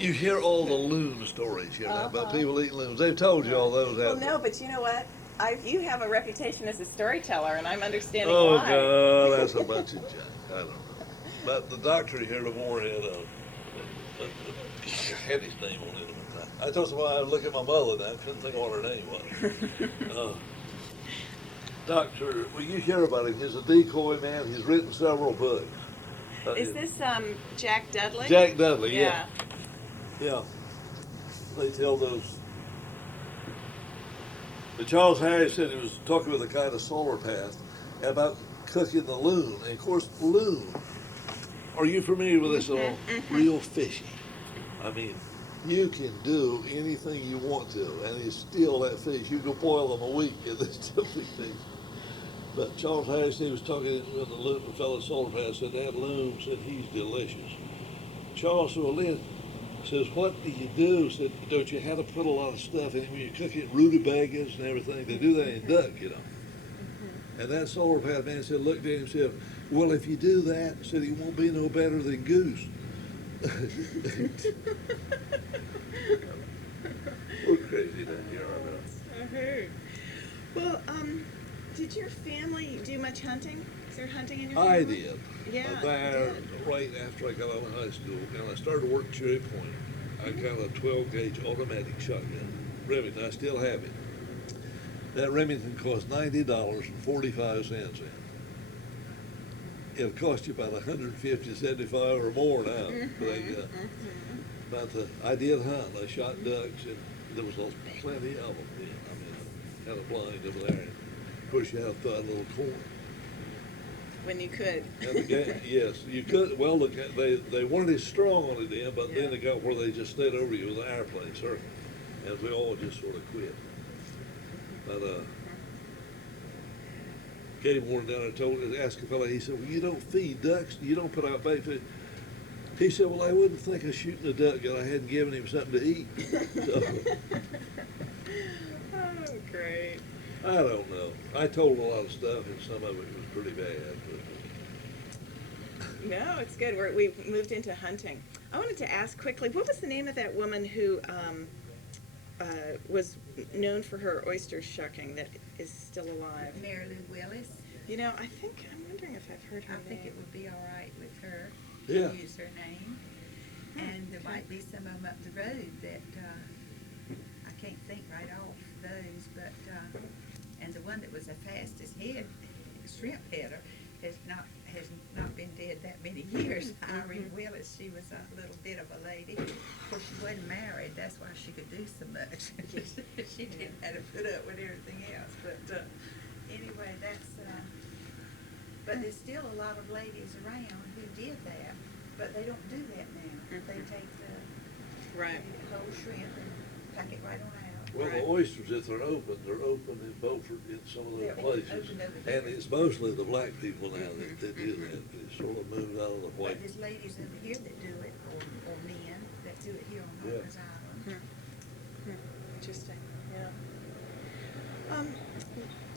You hear all the loon stories here now about Uh-huh. people eating loons. They've told you all those, Well, haven't no, they? but you know what? You have a reputation as a storyteller, and I'm understanding Oh why. God, that's a bunch of junk. I don't know. But the doctor here tomorrow had his name on it one time. I told somebody I would look at my mother now. I couldn't think of what her name was. Uh, Doctor, well, you hear about him. He's a decoy man. He's written several books. Is this Jack Dudley? Jack Dudley, yeah, Yeah. yeah. They tell those. But Charles Harris said he was talking with a guy at a solar path about cooking the loon. And of course, loon. Are you familiar with this at Mhm. all? Mhm. Real fishy. I mean, you can do anything you want to, and it's still that fish. You can boil them a week, and they still be fish. But Charles Harris, he was talking with the fellow solar path, said that loon said he's delicious. Charles Lynn says, what do you do? Said, don't you have to put a lot of stuff in when you cook it, rutabagas and everything? They do that in duck, you know. And that solar path man said, looked at him and said, well, if you do that, said he won't be no better than goose. We're crazy down here, I know. I heard. Well, did your family do much hunting? Is there hunting in your I family? did. Yeah, you There, did. right after I got out of high school, and I started working Cherry Point. I got a 12 gauge automatic shotgun, Remington. I still have it. That Remington cost $90.45. It'll cost you about 150, 75 or more now. But I did hunt. I shot ducks, and there was plenty of them. Then. I mean, I had a blind over there. Of course, you had to throw a little corn. When you could. And the game, yes, you could. Well, look, they weren't as strong on it then, but Yeah. then they got where they just stayed over you with an airplane circle, and we all just sort of quit. But Gabe Warren down there asked a fellow. He said, "Well, you don't feed ducks. You don't put out bait food." He said, "Well, I wouldn't think of shooting a duck if I hadn't given him something to eat." So, Oh, great. I don't know. I told a lot of stuff, and some of it was pretty bad. No, it's good. We've moved into hunting. I wanted to ask quickly, what was the name of that woman who was known for her oyster shucking that is still alive? Mary Lou Willis. You know, I'm wondering if I've heard her I name. think it would be all right with her Yeah. to use her name. And there might be some of them up the road that I can't think right off those, but and the one that was the fastest head shrimp header has not been dead that many years. Irene Willis, she was a little bit of a lady. Of course, she wasn't married. That's why she could do so much. She didn't have to put up with everything else. But anyway, that's. But there's still a lot of ladies around who did that, but they don't do that now. They take the Right. whole shrimp and pack it right on out. Well, Right. the oysters, if they're open in Beaufort in some of those They're places. open over there. And it's mostly the black people now that do that. It's sort of moved out of the But white. there's ladies over here that do it, or men that do it here on Yeah. Hawkins Island. Interesting. Yeah.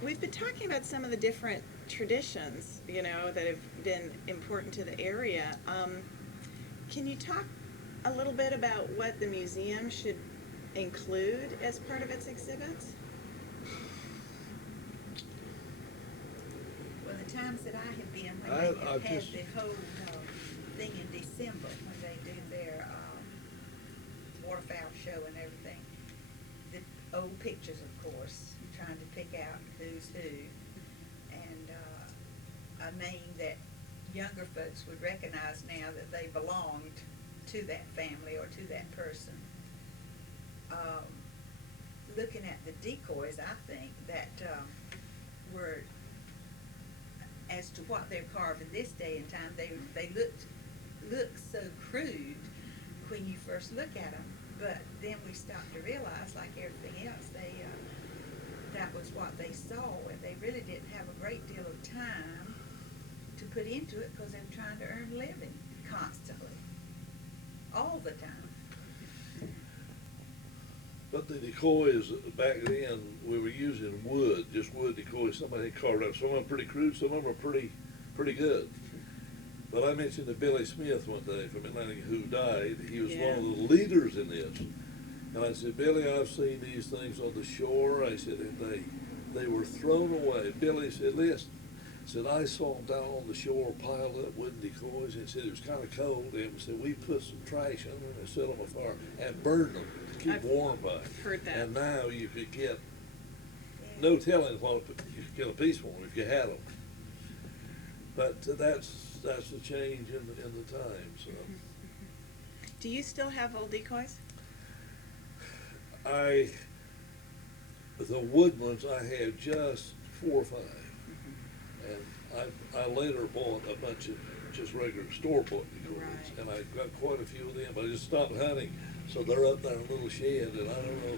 We've been talking about some of the different traditions, that have been important to the area. Can you talk a little bit about what the museum should include as part of its exhibits? Well, the times that I have been, when I- they I've have had just- the whole thing in December, when they do their waterfowl show and everything, the old pictures, of course, trying to pick out who's who, and a name that younger folks would recognize now that they belonged to that family or to that person. Looking at the decoys, I think that were, as to what they're carving this day and time, they look so crude when you first look at them, but then we start to realize, like everything else, that was what they saw, and they really didn't have a great deal of time to put into it because they were trying to earn a living constantly, all the time. But the decoys back then, we were using wood, just wood decoys. Somebody carved up. Some of them pretty crude, some of them are pretty good. But I mentioned to Billy Smith one day from Atlanta who died. He was Yeah. one of the leaders in this. And I said, Billy, I've seen these things on the shore. I said, and they were thrown away. Billy said, listen, said, I saw them down on the shore piled up wooden decoys, and said it was kind of cold, and said we put some trash under them and set them afire and burned them to keep I've warm by. heard that. And now you could get, no telling what, you could get a piece for them if you had them. But that's a change in the times. Do you still have old decoys? The wood ones, I have just 4 or 5. And I later bought a bunch of just regular store-bought decoys. Right. And I got quite a few of them, but I just stopped hunting. So they're up there in a little shed, and I don't know.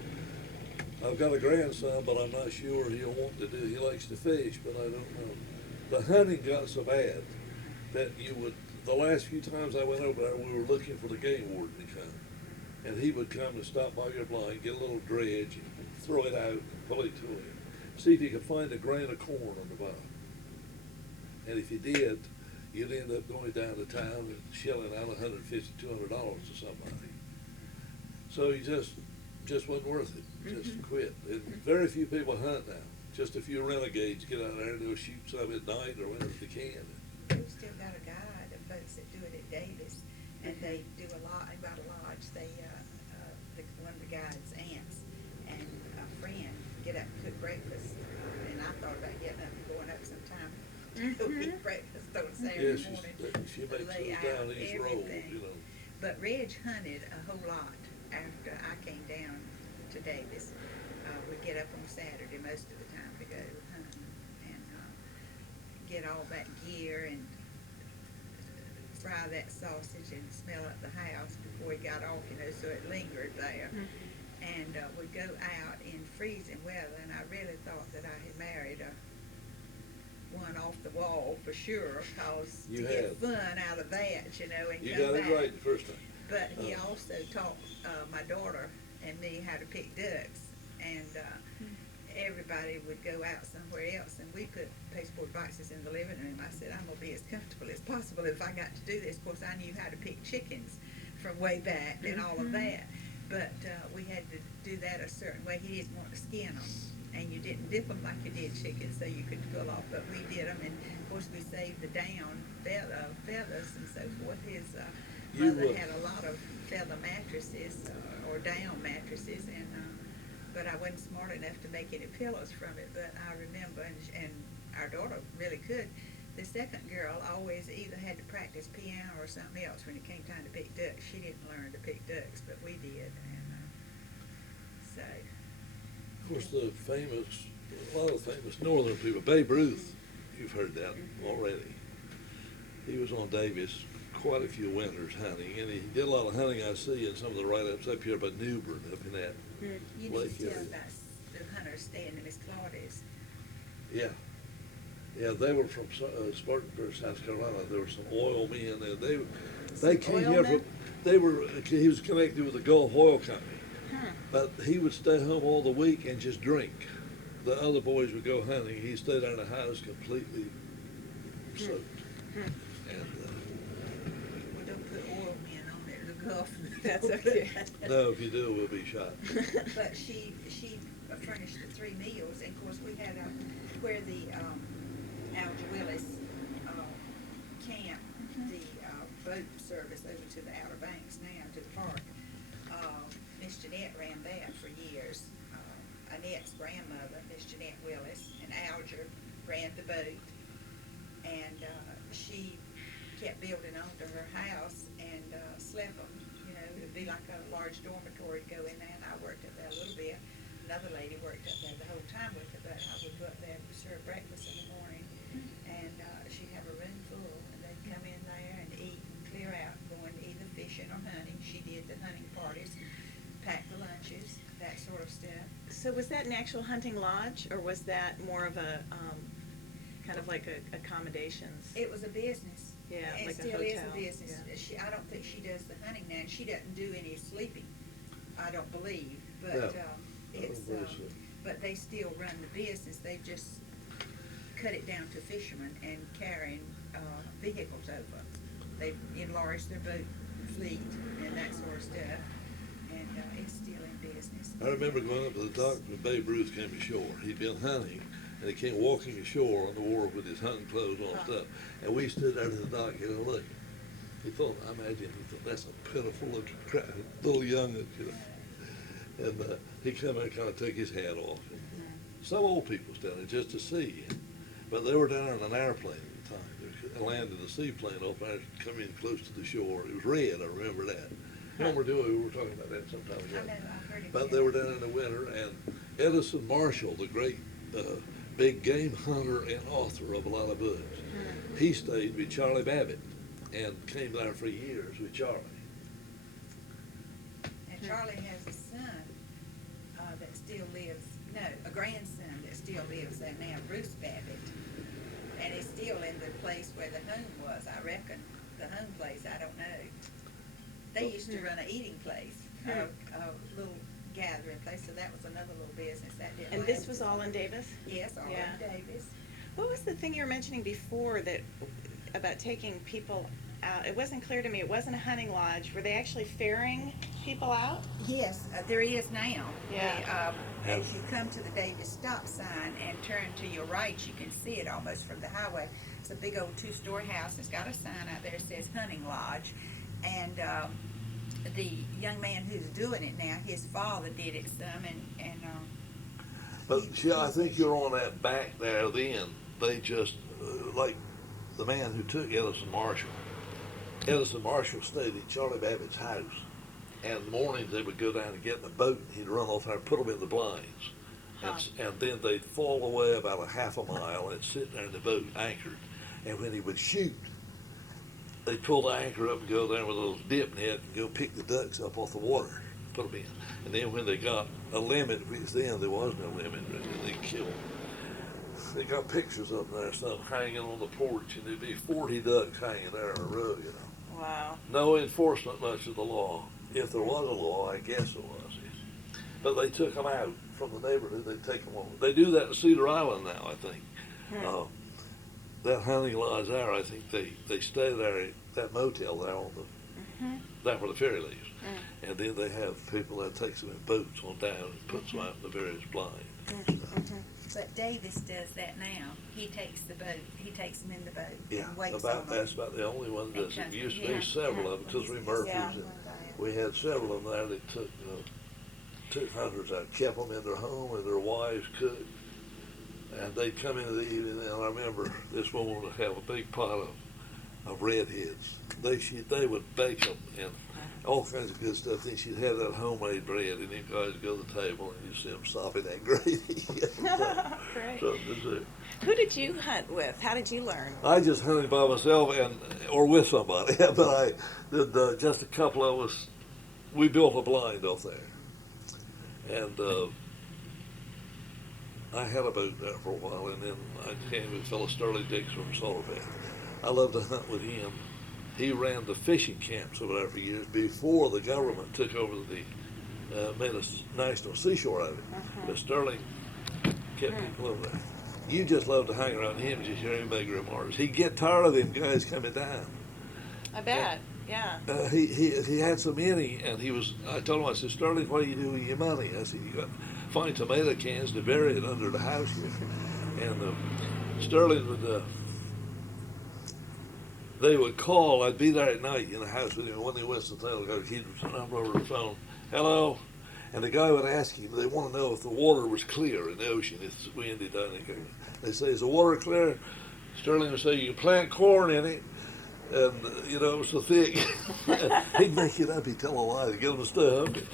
I've got a grandson, but I'm not sure he'll want to do. He likes to fish, but I don't know. The hunting got so bad that the last few times I went over there, we were looking for the game warden to come. And he would come and stop by your blind, get a little dredge, and throw it out, and pull it to him. See if you could find a grain of corn on the bottom. And if you did, you'd end up going down to town and shelling out $150, $200 to somebody. So you just wasn't worth it. Just quit. And very few people hunt now. Just a few renegades get out there and they'll shoot some at night or whenever they can. We've still got a guide of folks that do it at Davis, and they do a lot about a lodge. They, one of the guide's aunts and a friend get up and cook breakfast, and I thought about getting up and going up sometime to go eat breakfast on Saturday Yes, morning. she makes lay those out down East Road, everything. you know. But Reg hunted a whole lot after I came down to Davis. We'd get up on Saturday most of the time to go hunting and get all that gear and fry that sausage and smell up the house before he got off, so it lingered there. And we'd go out in freezing weather, and I really thought that I had married one off the wall for sure, because to get fun out of that, and You come got back. it right the first time. But he also taught my daughter and me how to pick ducks, and everybody would go out somewhere else, and we put pasteboard boxes in the living room. I said, I'm going to be as comfortable as possible if I got to do this. Of course, I knew how to pick chickens from way back and all of that, but we had to do that a certain way. He didn't want to skin them, and you didn't dip them like you did chickens, so you could pull off, but we did them, and of course we saved the down feathers and so forth. His mother had a lot of feather mattresses or down mattresses, and but I wasn't smart enough to make any pillows from it. But I remember, and our daughter really could. The second girl always either had to practice piano or something else when it came time to pick ducks. She didn't learn to pick ducks, but we did, and so. Of course, a lot of famous northern people, Babe Ruth, you've heard that already. He was on Davis quite a few winters hunting, and he did a lot of hunting I see in some of the write-ups up here by Newbern, up in that You lake need to tell area. about the hunters staying in Miss Claudia's. Yeah. Yeah, they were from Spartanburg, South Carolina. There were some oil men, and they came here oilmen? he was connected with the Gulf Oil Company. Huh. But he would stay home all the week and just drink. The other boys would go hunting. He stayed out of the house completely soaked. And Well, don't put oil men on it, the Gulf. That's okay. no, if you do, we'll be shot. But she furnished the 3 meals, and of course we had where the Alger Willis camp, the boat service over to the Outer Banks now, to the park. Miss Jeanette ran that for years. Annette's grandmother, Miss Jeanette Willis, and Alger ran the boat, and she kept building onto her house and slept them. It'd be like a large dormitory to go in there, and I worked up there a little bit. Another lady worked up there the whole time with her, but I would go up there and serve breakfast in the morning, and she'd have a room full, and they'd come in there and eat and clear out, going either fishing or hunting. She did the hunting parties, packed the lunches, that sort of stuff. So was that an actual hunting lodge, or was that more of a, kind of like accommodations? It was a business. Yeah, It like a still is a hotel, business. yeah. I don't think she does the hunting now, and she doesn't do any sleeping, I don't believe, but, No, it's, I don't believe so. but they still run the business. They've just cut it down to fishermen and carrying, vehicles over. they've enlarged their boat fleet and that sort of stuff, and it's still in business. I remember going up to the dock when Babe Ruth came ashore. He'd been hunting, and he came walking ashore on the wharf with his hunting clothes on and stuff. And we stood there at the dock, look. He thought, I imagine he thought, that's a pitiful looking little young'un, And he come and kind of took his hat off. And some old people was down there just to see. But they were down there in an airplane at the time. They landed a seaplane off there, come in close to the shore. It was red, I remember that. We were talking about that some time ago. I know, I heard it. But they were down in the winter, and Edison Marshall, the great big game hunter and author of a lot of books, he stayed with Charlie Babbitt and came there for years with Charlie. And Charlie has a son that still lives, no, a grandson that still lives there now, Bruce Babbitt. And he's still in the place where the home was, I reckon. The home place, I don't know. They used to run an eating place, a little gathering place, so that was another little business that didn't And last. this was all in Davis? Yes, all Yeah. in Davis. What was the thing you were mentioning before that about taking people out? It wasn't clear to me. It wasn't a hunting lodge. Were they actually ferrying people out? Yes, there is now. Yeah. As you come to the Davis stop sign and turn to your right, you can see it almost from the highway. It's a big old two-story house. It's got a sign out there that says Hunting Lodge. And the young man who's doing it now, his father did it some, and But see, I think you're on that back there then. They just, like the man who took Edison Marshall stayed at Charlie Babbitt's house. And in the mornings they would go down and get in the boat, and he'd run off there and put them in the blinds. And then they'd fall away about a half a mile and sit there in the boat anchored. And when he would shoot, they'd pull the anchor up and go there with a little dip net and go pick the ducks up off the water, put them in. And then when they got a limit, which then there was no limit, they killed them. They got pictures of them there, some hanging on the porch, and there'd be 40 ducks hanging there in a row, Wow. No enforcement much of the law. If there was a law, I guess it was. But they took them out from the neighborhood. They take them over. They do that in Cedar Island now, I think. That hunting lodge there, I think they stay there at that motel there on the, that's where the ferry leaves. And then they have people that takes them in boats on down and puts them out in the various blinds. but Davis does that now. He takes the boat. He takes them in the boat. Yeah, and waits on them. that's about the only one that does it. Used to be Yeah. several of them, because we Murphys, Yeah. and we had several of them there that took hunters out, kept them in their home, and their wives cooked. And they'd come in the evening, and I remember this woman would have a big pot of redheads. They would bake them and all kinds of good stuff. Then she'd have that homemade bread, and then guys would go to the table, and you'd see them sopping that gravy. Great. Something to do. Who did you hunt with? How did you learn? I just hunted by myself or with somebody, but I did just a couple of us. We built a blind off there, and I had a boat there for a while, and then I came with a fellow Sterling Dix from Salterback. I loved to hunt with him. He ran the fishing camps over there for years before the government took over made a national seashore out of it. But Sterling kept people over there. You just love to hang around him, just hear him make remarks. He'd get tired of them guys coming down. I bet. Yeah. He had some in him, and I told him, I said, Sterling, what do you do with your money? I said, you got to find tomato cans to bury it under the house here. And Sterling would, they would call. I'd be there at night in the house with him. When they went to the telephone, he'd number over the phone, hello. And the guy would ask him, they want to know if the water was clear in the ocean. It's windy down there. They say, is the water clear? Sterling would say, you can plant corn in it. And, it's so thick. He'd make it up. He'd tell a lie to get them to stay hungry.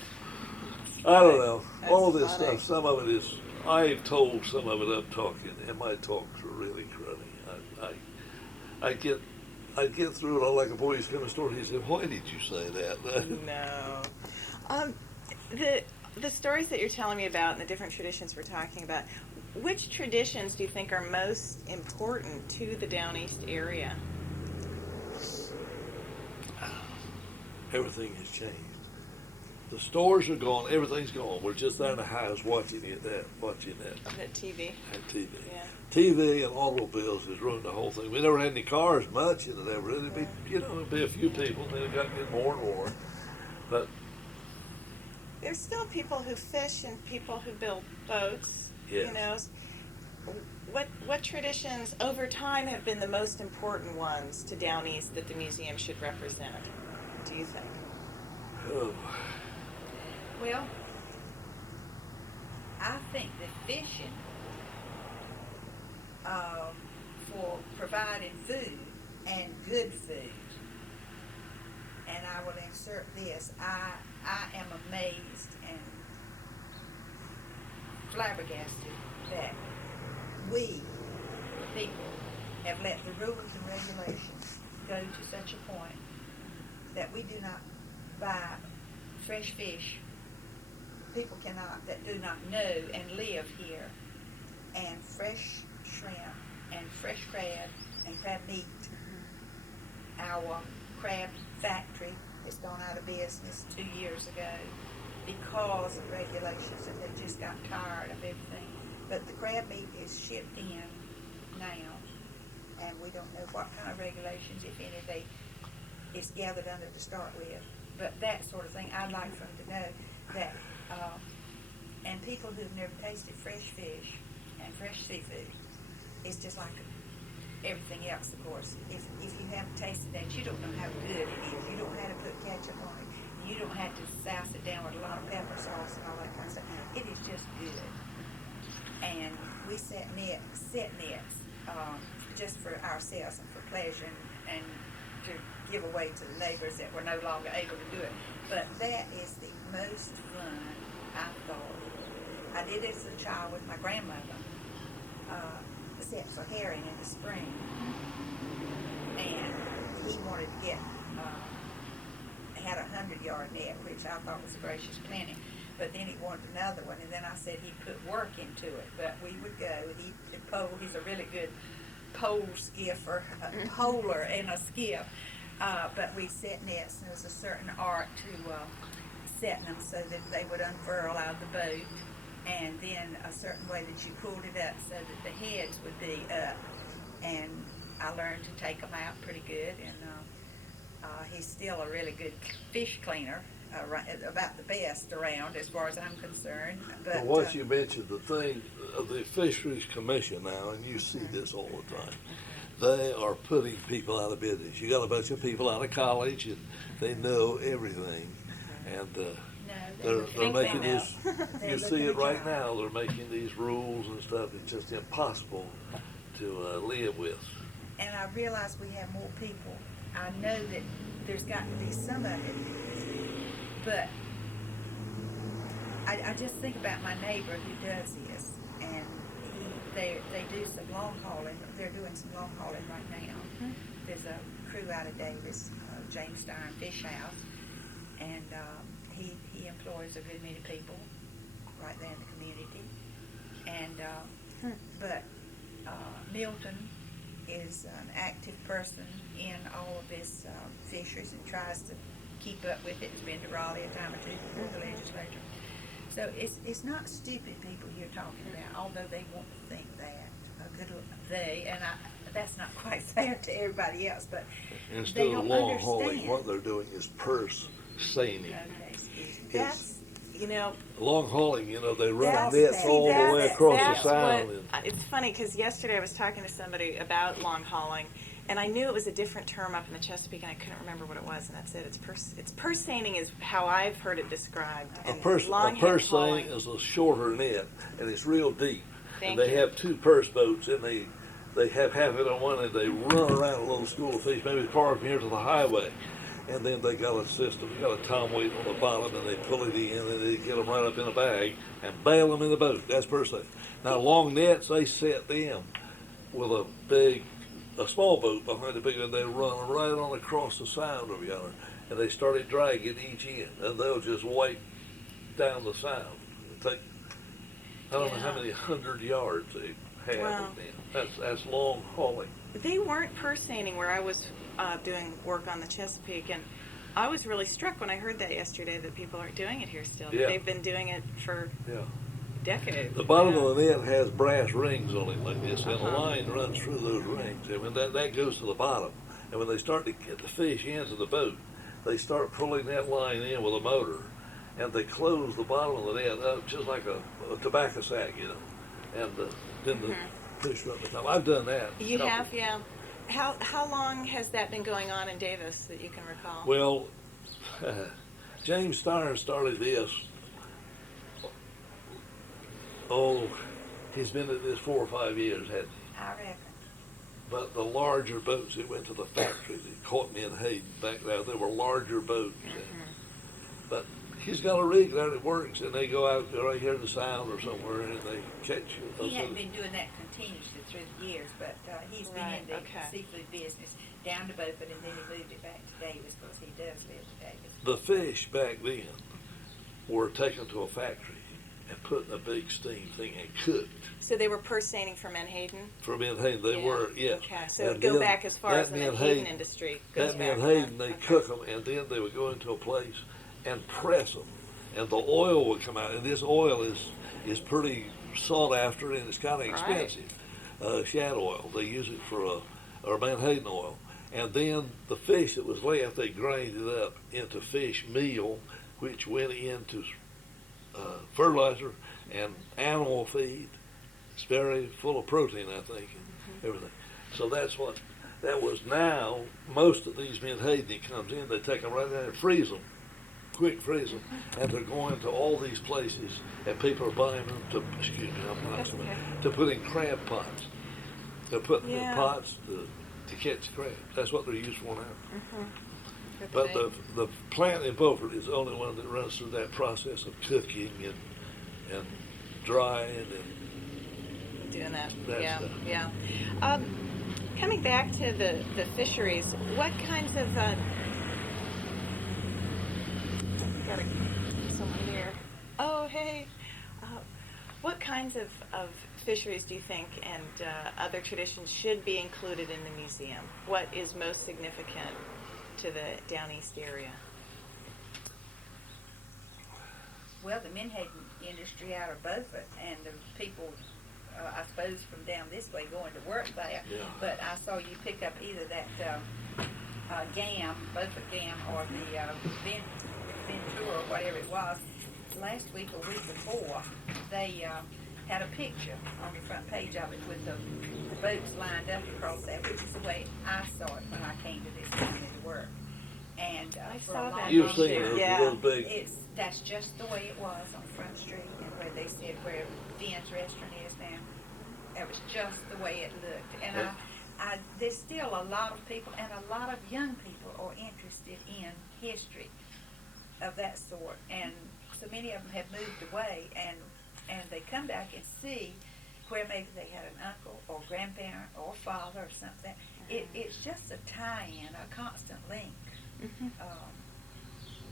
I don't know. That's All of this funny. stuff, some of it is, I've told some of it up talking, and my talks were really cruddy. I'd get through it all like a boy who's coming to the store. He said, why did you say that? No. The stories that you're telling me about and the different traditions we're talking about, which traditions do you think are most important to the Down East area? Everything has changed. The stores are gone. Everything's gone. We're just there in the house watching watching that That TV. TV. Yeah. TV and automobiles has ruined the whole thing. We never had any cars much, and it never really be, it'd be a few people. Then it got getting more and more. But There's still people who fish and people who build boats. Yes. You know, what traditions over time have been the most important ones to Down East that the museum should represent? Do you think? oh, Well, I think that fishing for providing food and good food, and I will insert this, I am amazed and flabbergasted that we, the people, have let the rules and regulations go to such a point that we do not buy fresh fish. People that do not know and live here, and fresh shrimp and fresh crab and crab meat. Our crab factory has gone out of business 2 years ago because of regulations, and they just got tired of everything. But the crab meat is shipped in now, and we don't know what kind of regulations, if any, it's gathered under to start with. But that sort of thing, I'd like for them to know that, and people who've never tasted fresh fish and fresh seafood, it's just like everything else, of course. If you haven't tasted that, you don't know how good it is. You don't know how to put ketchup on it. You don't have to souse it down with a lot of pepper sauce and all that kind of stuff. It is just good. And we set nets just for ourselves and for pleasure and to give away to the neighbors that were no longer able to do it. But that is the most fun I thought. I did it as a child with my grandmother. Set for herring in the spring, and he wanted to get had a 100-yard net, which I thought was gracious plenty. But then he wanted another one, and then I said he'd put work into it. But we would go. He'd pole. He's a really good pole skiffer, poler in a skiff. But we set nets, and there was a certain art to setting them so that they would unfurl out of the boat. And then a certain way that you pulled it up so that the heads would be up. And I learned to take them out pretty good. And he's still a really good fish cleaner, about the best around as far as I'm concerned. But what you mentioned, the thing of the Fisheries Commission now, and you see this all the time, they are putting people out of business. You got a bunch of people out of college, and they know everything. And they're making this, you see it right now, they're making these rules and stuff. It's just impossible to live with. And I realize we have more people. I know that there's got to be some of it, but I just think about my neighbor who does this, and they do some long hauling. They're doing some long hauling right now. There's a crew out of Davis, James Styron Fish House, and he employs a good many people right there in the community. And but Milton is an active person in all of this fisheries and tries to keep up with it. It's been to Raleigh a time or two before the legislature. So it's not stupid people you're talking about, although they want to think that. That's not quite fair to everybody else, but instead they of don't long hauling, understand. what they're doing is purse seining. Okay, excuse me. That's, you know, Long hauling, they run That's- nets see, all the way that's- across the that's sound. what, it's funny because yesterday I was talking to somebody about long hauling, and I knew it was a different term up in the Chesapeake, and I couldn't remember what it was, and that's it. It's purse seining is how I've heard it described. A and purse hauling. seine is a shorter net, and it's real deep. Thank And they you. have two purse boats, and they have half it on one, and they run around a little school of fish, maybe far from here to the highway. And then they got a system, they got a tom weight on the bottom, and they pull it in, and they get them right up in a bag and bail them in the boat. That's purse seine. Now, long nets, they set them with a small boat behind the big one. They run right on across the sound over yonder, and they started dragging each end, and they'll just wipe down the sound. Take, I don't know how many 100 yards they have Wow. with them. That's long hauling. They weren't purse seining where I was doing work on the Chesapeake, and I was really struck when I heard that yesterday that people aren't doing it here still. Yeah. They've been doing it for Yeah. decades. The bottom Yeah. of the net has brass rings on it like this, and a Uh-huh. line runs through those rings. And when that goes to the bottom, and when they start to get the fish into the boat, they start pulling that line in with a motor, and they close the bottom of the net up just like a tobacco sack, you know, and then the fish run the top. I've done that. You couple. have, yeah. How long has that been going on in Davis that you can recall? Well, James Styron started this. Oh, he's been at this 4 or 5 years, hasn't he? I reckon. But the larger boats that went to the factory that caught me in Hayden back there, there were larger boats. But he's got a rig there that works, and they go out right here to the Sound or somewhere, and they catch. He hadn't been doing that continuously through the years, but he's been Right, in the okay. seafood business down to Beaufort, and then he moved it back to Davis because he does live in Davis. The fish back then were taken to a factory and put in a big steam thing and cooked. So they were purse-seining for Menhaden? From Menhaden, they were, yes. Okay, so And go then back as far as the that Menhaden industry goes That back. Menhaden, then. they Okay. cook them, and then they would go into a place and press them, and the oil would come out. And this oil is pretty sought after, and it's kind of expensive. Shad oil, they use it or Menhaden oil. And then the fish that was left, they grind it up into fish meal, which went into fertilizer and animal feed. It's very full of protein, I think, and everything. So that was now. Most of these Menhaden that comes in, they take them right there and freeze them, quick freeze them, and they're going to all these places, and people are buying them to put in crab pots. They're putting them in pots to catch crab. That's what they're used for now. But the plant in Beaufort is the only one that runs through that process of cooking and drying and doing that. that stuff. Yeah. Coming back to the fisheries, what kinds of got someone here. Oh, hey. What kinds of fisheries do you think and other traditions should be included in the museum? What is most significant to the Down East area? Well, the Menhaden industry out of Beaufort, and the people, I suppose, from down this way going to work there. Yeah. But I saw you pick up either that GAM, Beaufort GAM, or the Ventura, or whatever it was. Last week or week before, they had a picture on the front page of it with the boats lined up across that, which is the way I saw it when I came to this county to work. And I for saw a long that. You've long seen time, those, Yeah. those big. that's just the way it was on Front Street, and where they said where Finn's restaurant is now. That was just the way it looked. And there's still a lot of people, and a lot of young people are interested in history of that sort. And so many of them have moved away, and they come back and see where maybe they had an uncle or grandparent or father or something. It's just a tie-in, a constant link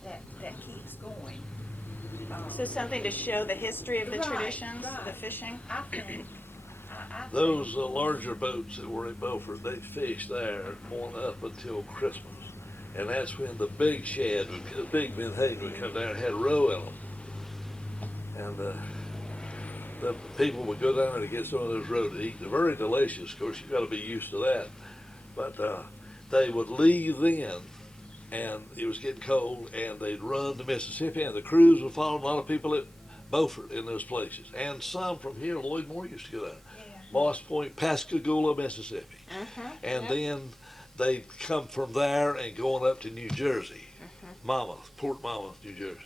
that keeps going. So something to show the history of the Right, traditions, right. the fishing? I think Those larger boats that were in Beaufort, they fished there on up until Christmas. And that's when the big shad, the big Menhaden would come down and had a row in them. And the people would go down there to get some of those roe to eat. They're very delicious. Of course, you've got to be used to that. But they would leave then, and it was getting cold, and they'd run to Mississippi, and the crews would follow a lot of people at Beaufort in those places. And some from here, Lloyd Moore used to go down. Moss Point, Pascagoula, Mississippi. And then they'd come from there and going up to New Jersey, Port Monmouth, New Jersey.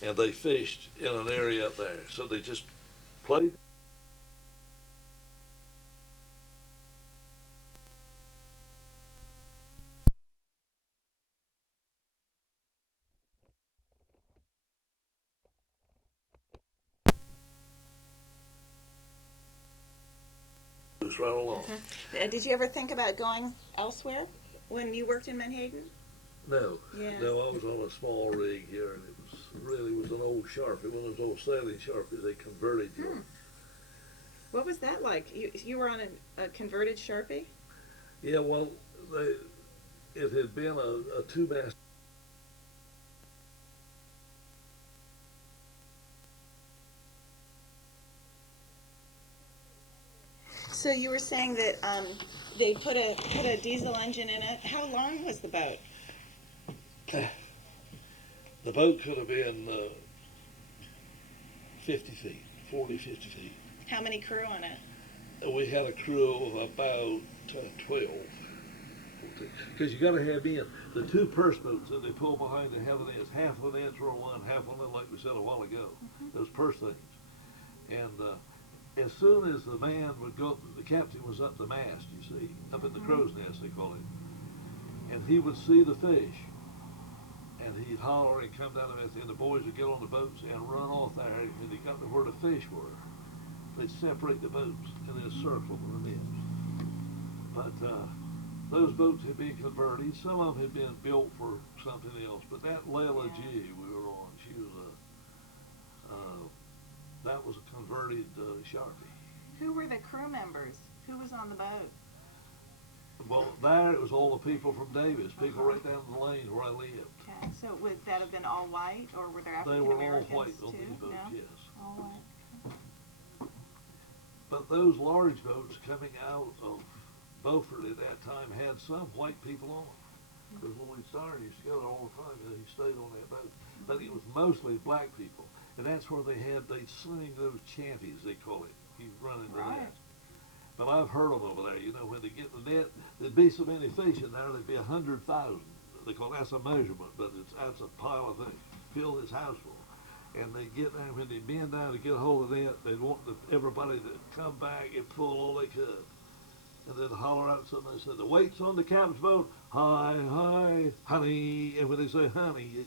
And they fished in an area up there. So they just played. Right along. Did you ever think about going elsewhere when you worked in Menhaden? No, Yeah. no, I was on a small rig here, and it was an old Sharpie, one of those old sailing Sharpies they converted to. What was that like? You were on a converted Sharpie? Yeah, well, it had been a two-mast So you were saying that they put a diesel engine in it. How long was the boat? The boat could have been 50 feet, 40, 50 feet. How many crew on it? We had a crew of about 12. Because you got to have in the two purse boats that they pull behind the head of it is half of an inch or one, half of it, like we said a while ago, those purse things. And as soon as the man would go, the captain was up the mast, you see, up in the crow's nest, they call it. And he would see the fish, and he'd holler and come down and the boys would get on the boats and run off there, and they got to where the fish were. They'd separate the boats in a circle with the nets. But those boats had been converted. Some of them had been built for something else. But that Layla G we were on, she was that was a converted Sharpie. Who were the crew members? Who was on the boat? Well, there it was all the people from Davis, people right down the lane where I lived. Okay, so would that have been all white, or were there They African were all Americans white on too? these boats, No? yes. All white. But those large boats coming out of Beaufort at that time had some white people on them. Because when we started, used to go there all the time, he stayed on that boat. But it was mostly black people. And that's where they'd sing those chanties, they call it. You run into that. But I've heard them over there, when they get the net, there'd be so many fish in there, there'd be 100,000. They call that's a measurement, but that's a pile of things. Fill this house full. And they get there, when they bend down to get a hold of that, they'd want everybody to come back and pull all they could. And then holler out something. They said, the weight's on the captain's boat. Hi, hi, honey. And when they say honey,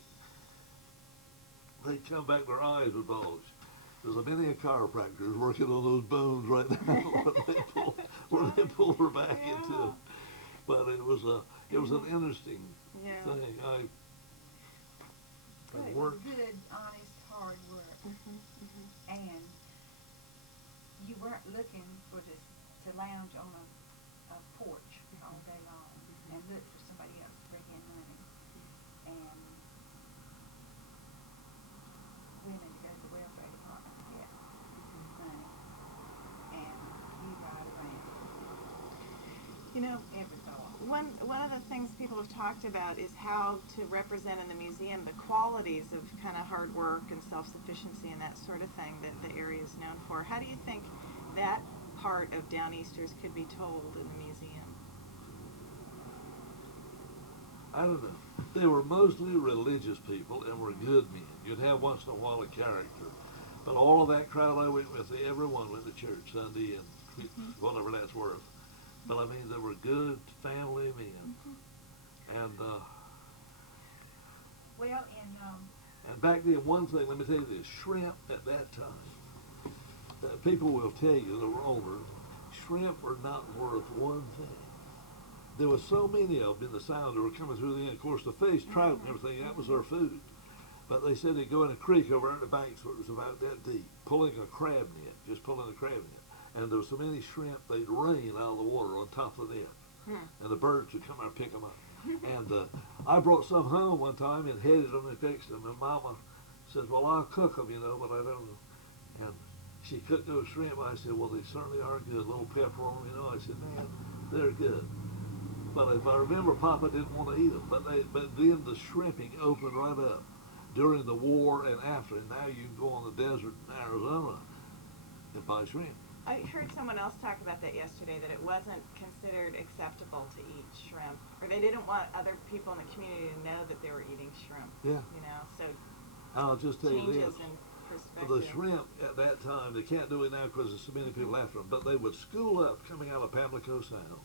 they come back, their eyes would bulge. There's a many chiropractors working on those bones right now where they pull her back into it. But it was an interesting thing. It was good, honest, hard work. And you weren't looking to lounge on a porch all day long and look for somebody else to bring in money. And women to go to the welfare department to get money. And you ride around. Every so often. One of the things people have talked about is how to represent in the museum the qualities of kind of hard work and self-sufficiency and that sort of thing that the area is known for. How do you think that part of Downeasters could be told in the museum? I don't know. They were mostly religious people and were good men. You'd have once in a while a character. But all of that crowd I went with, everyone went to church Sunday and whatever that's worth. But I mean, they were good family men. And and back then, one thing, let me tell you this, shrimp at that time, people will tell you that were older, shrimp are not worth one thing. There was so many of them in the Sound that were coming through the end. Of course, the fish, trout, and everything, that was their food. But they said they'd go in a creek over at the banks where it was about that deep, pulling a crab net, just pulling a crab net. And there was so many shrimp, they'd rain out of the water on top of the net. And the birds would come out and pick them up. And I brought some home one time and headed them and fixed them. And Mama says, well, I'll cook them, but I don't know. And she cooked those shrimp. I said, well, they certainly are good. A little pepper on them, I said, man, they're good. But if I remember, Papa didn't want to eat them. But then the shrimping opened right up during the war and after. And now you can go on the desert in Arizona and buy shrimp. I heard someone else talk about that yesterday, that it wasn't considered acceptable to eat shrimp, or they didn't want other people in the community to know that they were eating shrimp. Yeah. So I'll just tell you changes this. in perspective. The shrimp at that time, they can't do it now because there's so many people after them, but they would school up coming out of Pamlico Sound,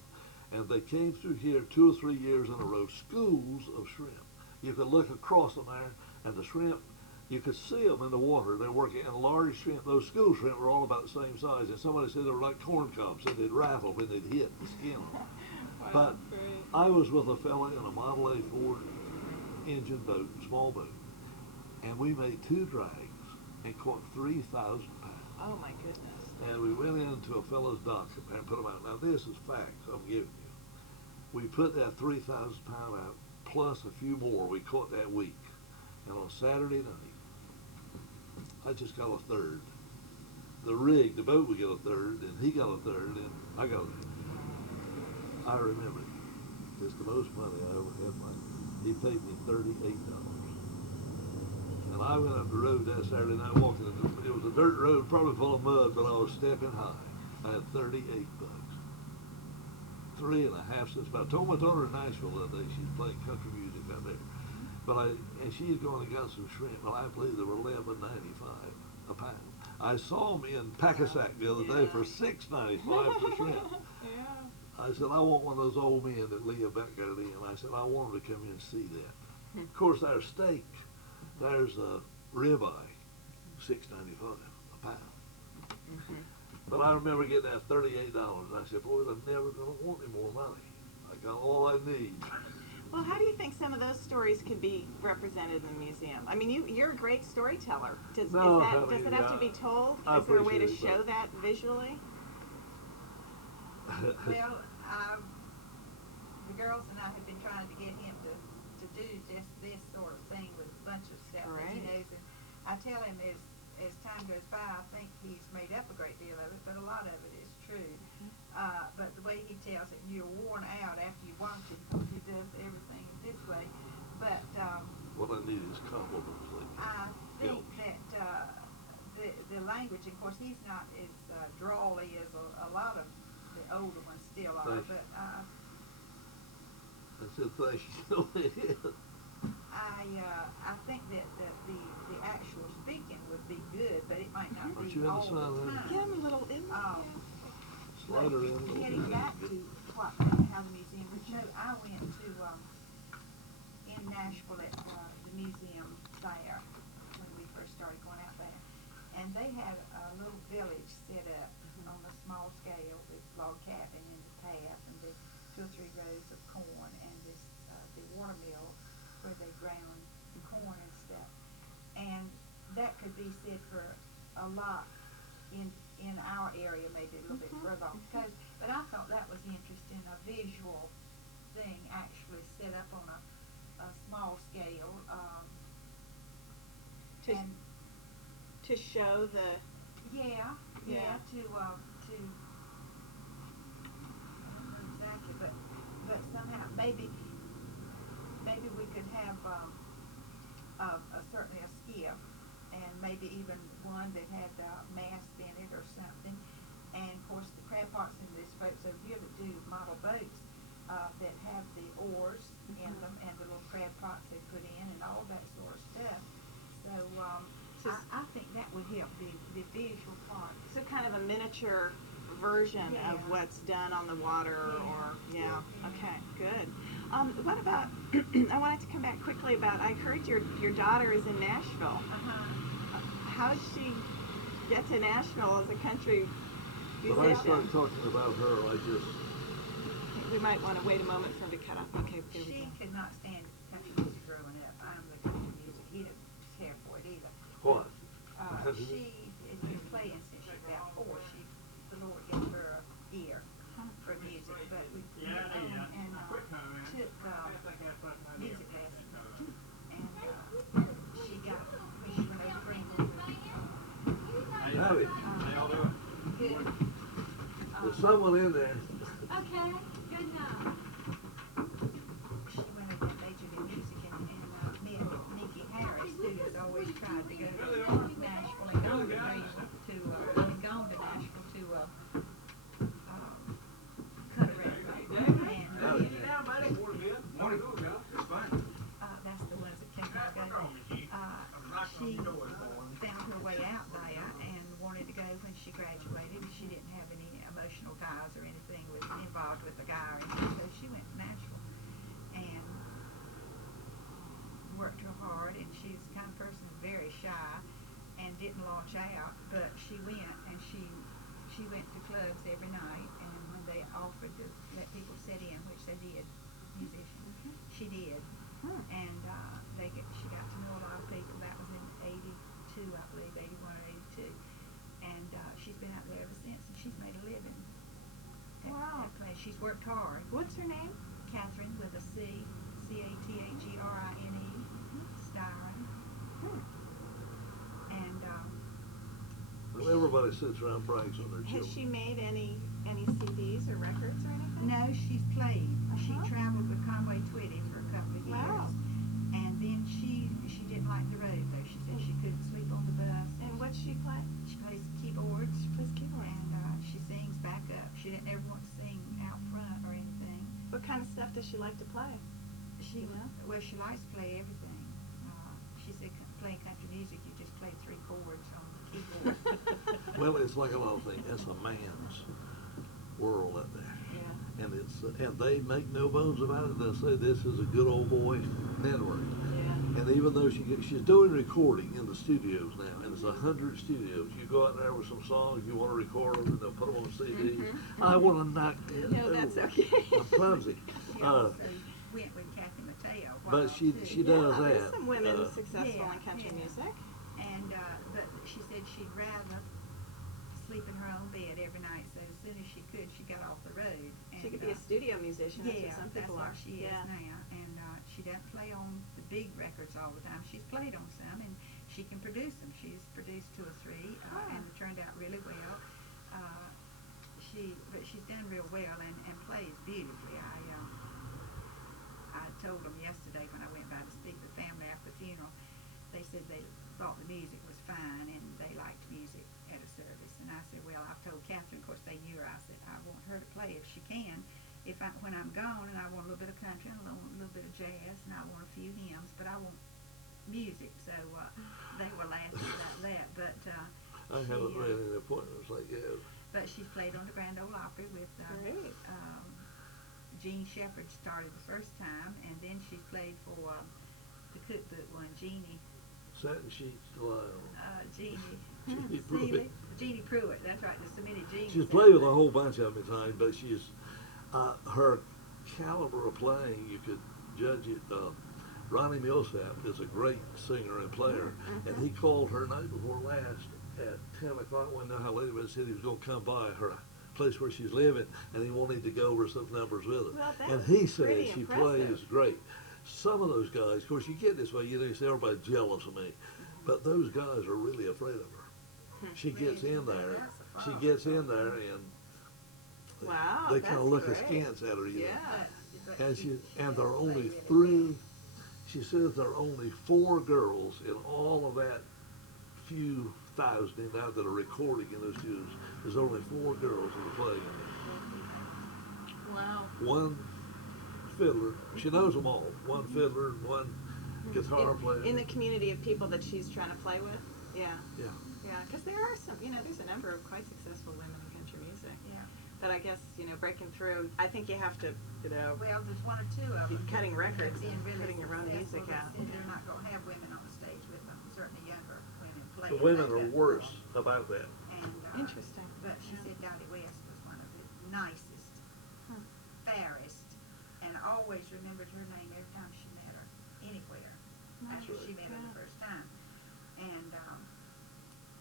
and they came through here 2 or 3 years in a row, schools of shrimp. You could look across them there, and the shrimp, you could see them in the water. They're working, and large shrimp, those school shrimp were all about the same size, and somebody said they were like corn cobs, and they'd rattle when they'd hit the skin. Wow, But I was with a fella in a Model A Ford engine boat, small boat, and we made 2 drags and caught 3,000 pounds. Oh my goodness. And we went into a fellow's dock and put them out. Now this is facts I'm giving you. We put that 3,000 pound out, plus a few more we caught that week. And on Saturday night, I just got a third. the rig, the boat would get a third, and he got a third, and I got I remember it. It's the most money I ever had. He paid me $38. And I went up the road that Saturday night walking. It was a dirt road, probably full of mud, but I was stepping high. I had $38. 3.5 cents. But I told my daughter in Nashville that day, she's playing country music out there. And she had gone and got some shrimp, and I believe they were $11.95 a pound. I saw them in Packasack the other day for $6.95 for shrimp. Yeah. I said, I want one of those old men that Leah Beck got in. I said, I want them to come in and see that. Of course, there's steak. There's a ribeye, $6.95 a pound. Mm-hmm. But I remember getting that $38. I said, boy, I'm never going to want any more money. I got all I need. Well, how do you think some of those stories could be represented in the museum? I mean, you're a great storyteller. Does it have to be told? Is there a way to show that visually? Well, the girls and I have been trying to get him to do just this sort of thing with a bunch of stuff that he knows. And I tell him as time goes by, I think he's made up a great deal of it, but a lot of it is true. But the way he tells it, you're worn out after you watch it because he does everything this way. But what I need is compliments. I think that the language, of course, he's not as drawly as a lot of the older ones still are. But I said, thank you. I think that the actual speaking would be good, but it might not Aren't be you all in the the sun, time. Get him a little in Slide her in. Getting back to how the museum would show, I went to in Nashville at the museum there when we first started going out there, and they had a little village set up on a small scale with log cabin and the path and the 2 or 3 rows of corn and this the watermill where they ground corn and stuff, and that could be said for a lot in our area, maybe a little bit further off. But I thought that was interesting, a visual thing actually set up on a small scale. To show the to I don't know exactly, but somehow maybe we could have certainly a skiff, and maybe even one that had mast in it or something. And of course the crab pots in this folks over here that do model boats that have the oars in them and the little crab pots they put in and all that sort of stuff. So I think that would help the visual part. So kind of a miniature version of what's done on the water, okay, good. What about, I wanted to come back quickly about, I heard your daughter is in Nashville. How did she get to Nashville as a country musician? When I started talking about her, We might want to wait a moment for him to cut off. Okay, there we She go. could not stand country music growing up. I'm the country music. He didn't care for it either. What? She has been playing since she was about 4. The Lord gave her a ear for music, but we took music lessons, and she got when she went over to Greenville. Howdy. Good. There's someone in there. Okay, good enough. She went over and majored in music and met Nikki Harris, who has always tried to go to Nashville and gone to Nashville to cut a record. And that's the ones that came out ago. She found her way out there and wanted to go when she graduated. She didn't have any emotional ties or anything involved with the guy or anything, so she went to Nashville and worked real hard. And she's the kind of person who's very shy and didn't launch out, but she went and she went to clubs every night, and when they offered to let people sit in, which they did, musicians, she did. And she got to know a lot of people. That was in 82, I believe, 81 or 82. And she's been out there ever since, and she's made a living at that place. She's worked hard. What's her name? Catherine with a C, Cathgrine, Styron. And Whenever everybody sits around brags on their Has children. she made any CDs or records or anything? No, she's played. She Uh-huh. traveled with Conway Twitty for a couple of years. Wow. And then she didn't like the road though. She said she couldn't sleep on the bus. And what's she play? She plays keyboards. She plays keyboards. And she sings back up. She didn't ever want to sing out front or anything. What kind of stuff does she like to play? She You know? well, she likes to play everything. She said playing country music, you just play 3 chords on the keyboard. Well, it's like a lot of things. It's a man's world out there. Yeah. And and they make no bones about it. They'll say this is a good old boy network. Yeah. And even though she's doing recording in the studios now, and it's 100 studios. You go out there with some songs, you want to record them, and they'll put them on CD. I want to knock it No, that's over. okay. I'm clumsy. She also went with Kathy Mateo. a while, But she too. does Yeah, that. there's some women successful yeah, in country yeah. music. And but she said she'd rather sleep in her own bed every night. So as soon as she could, she got off the road. And, She could be a studio musician. That's yeah, what some that's people what are. she Yeah. is now. And she doesn't play on the big records all the time. She's played on some, and she can produce them. She's produced 2 or 3, and they turned out really well. But she's done real well and plays beautifully. I told them yesterday when I went by to speak to the family after the funeral. They said they thought the music was fine and they liked music at a service. And I said, well, I've told Catherine, of course they knew her. I said, I want her to play if she can. When I'm gone, and I want a little bit of country and a little bit of jazz, and I want a few hymns, but I want music. So they were laughing about that. But I haven't read any appointments like that. but she's played on the Grand Ole Opry with Great. Jean Shepherd started the first time, and then she played for the cookbook one, Jeannie Satin sheets to lie on. Jeannie Pruitt. Jeannie Pruitt. That's right. There's so many Jeannies. She's out played with there. a whole bunch of them at times, but she's her caliber of playing. You could judge it. Ronnie Millsap is a great singer and player, and he called her night before last at 10 o'clock one night. How late it was, said he was going to come by her place where she's living, and he wanted to go over some numbers with her. Well, And that's he said pretty she impressive. plays great. Some of those guys, of course, you get this way. You know, you say everybody's jealous of me, but those guys are really afraid of her. She gets in there. She gets in there, and Wow, they kind of that's look great. askance at her. You know. Yeah. But And there are played only really 3. She says there are only 4 girls in all of that few thousand now that are recording in those studios. There's only 4 girls that are playing in Wow. it. 1 fiddler. She knows them all. 1 fiddler and 1 guitar player. In the community of people that she's trying to play with. Yeah. Yeah. Yeah, because there are some, there's a number of quite successful women in country music. Yeah. But I guess, breaking through, I think you have to, Well, there's 1 or 2 of Be them. cutting that have records been and really putting your own successful. music They out. said they're not going to have women on the stage with them. Certainly younger women The playing. women like are that. worse about that. And, Interesting. But she said Dottie West was one of the nicest, Hmm. fairest, and always remembered her name every time she met her anywhere after she met her the first time. And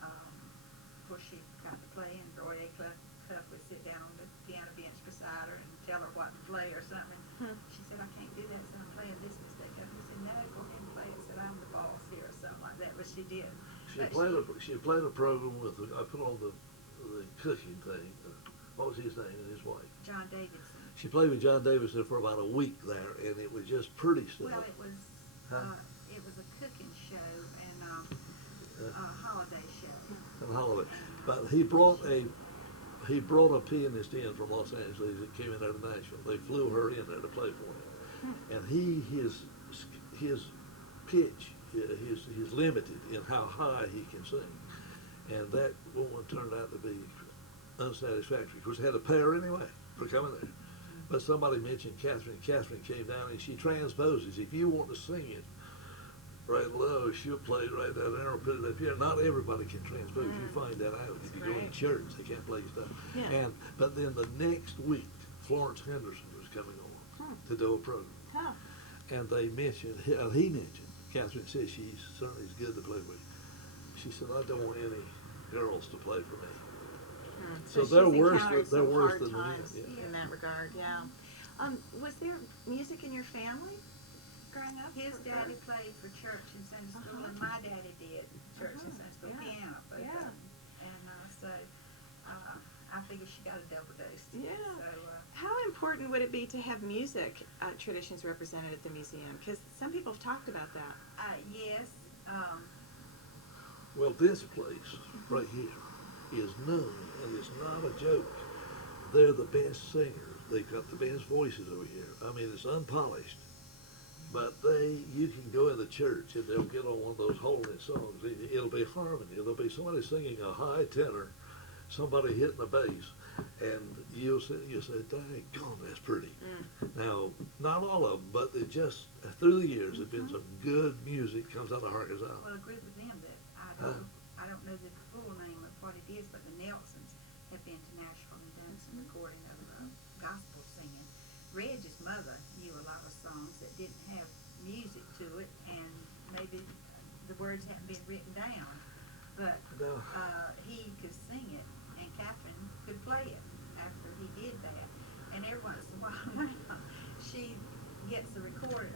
of course she got to play, and Roy A. Cuff would sit down on the piano bench beside her and tell her what to play or something. Hmm. She said, I can't do that, so I'm playing this mistake. He said, no, go ahead and play it. Said, I'm the boss here or something like that. But she did. She But played a program with, I put on the cooking thing. What was his name and his wife? John Davidson. She played with John Davidson for about a week there, and it was just pretty stuff. Well, it was Huh? a cooking show and a holiday show. And Holloway. But he brought a pianist in from Los Angeles that came in out of Nashville. They flew her in there to play for him. And his pitch he's limited in how high he can sing. And that woman turned out to be unsatisfactory. Of course, they had to pay her anyway for coming there. But somebody mentioned Catherine. Catherine came down and she transposes. If you want to sing it right low, she'll play it right down there or put it up here. Not everybody can transpose. You find that out if you go in right. church. They can't play stuff. Yeah. But then the next week, Florence Henderson was coming on to do a program. Huh. And they mentioned, he mentioned, Catherine said she's certainly is good to play with. She said, I don't want any girls to play for me. So they're she's worse encountered they're some worse hard than men. times Yeah. in that regard, yeah. Was there music in your family growing up? His Or- daddy played for church and Sunday school, and my daddy did church and Sunday school Yeah. piano. Both of Yeah. them. And so she got a double dose. Yeah. So, How important would it be to have music traditions represented at the museum? Because some people have talked about that. yes. Well, this place right here is known, and it's not a joke. They're the best singers. They've got the best voices over here. I mean, it's unpolished, but you can go in the church and they'll get on one of those holiness songs. It'll be harmony. There'll be somebody singing a high tenor, somebody hitting a bass, and you'll say, dang, God, that's pretty. Now, not all of them, but they just, through the years, there's been some good music comes out of Arkansas. Well, a group of them that I don't know the full name of what it is, but the Nelsons have been to Nashville and done some recording of gospel singing. Reg's mother knew a lot of songs that didn't have music to it, and maybe the words hadn't been written down, but No. he could sing it, and Catherine could play it after he did that. And every once in a while, she gets a request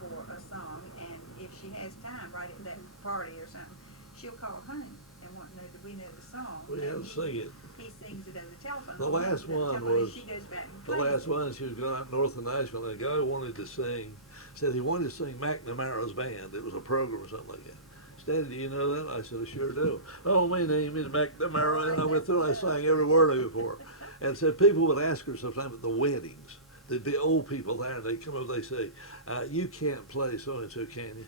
for a song, and if she has time right at that party or something, she'll call home and want to know that we know the song. We have to sing it. He sings it over the telephone. The last one was, She goes back and the plays last it. one, she was going out north of Nashville, and a guy wanted to sing, said he wanted to sing McNamara's Band. It was a program or something like that. Daddy, do you know that? I said, I sure do. Oh, my name is McNamara, and I went through and I sang every word of it for her. And said people would ask her sometimes at the weddings. There'd be old people there, and they'd come over, they say, you can't play so-and-so, can you?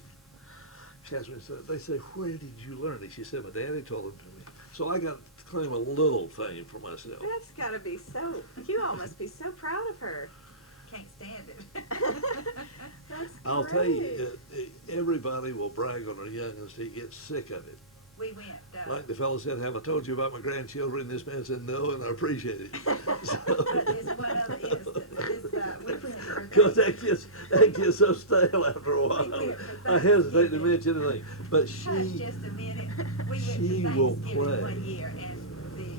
Catherine said, they say, where did you learn it? She said, my daddy told it to me. So I got to claim a little fame for myself. That's got to be so, you all must be so proud of her. Can't stand it. That's I'll great. tell you, everybody will brag on their youngins. He gets sick of it. We went. Like the fellow said, have I told you about my grandchildren? This man said, no, and I appreciate it. But there's one other instance. We went for Because that gets so stale after a while. I hesitate to mention anything. But Hush she, just a minute. We went she to will Thanksgiving play. one year, and the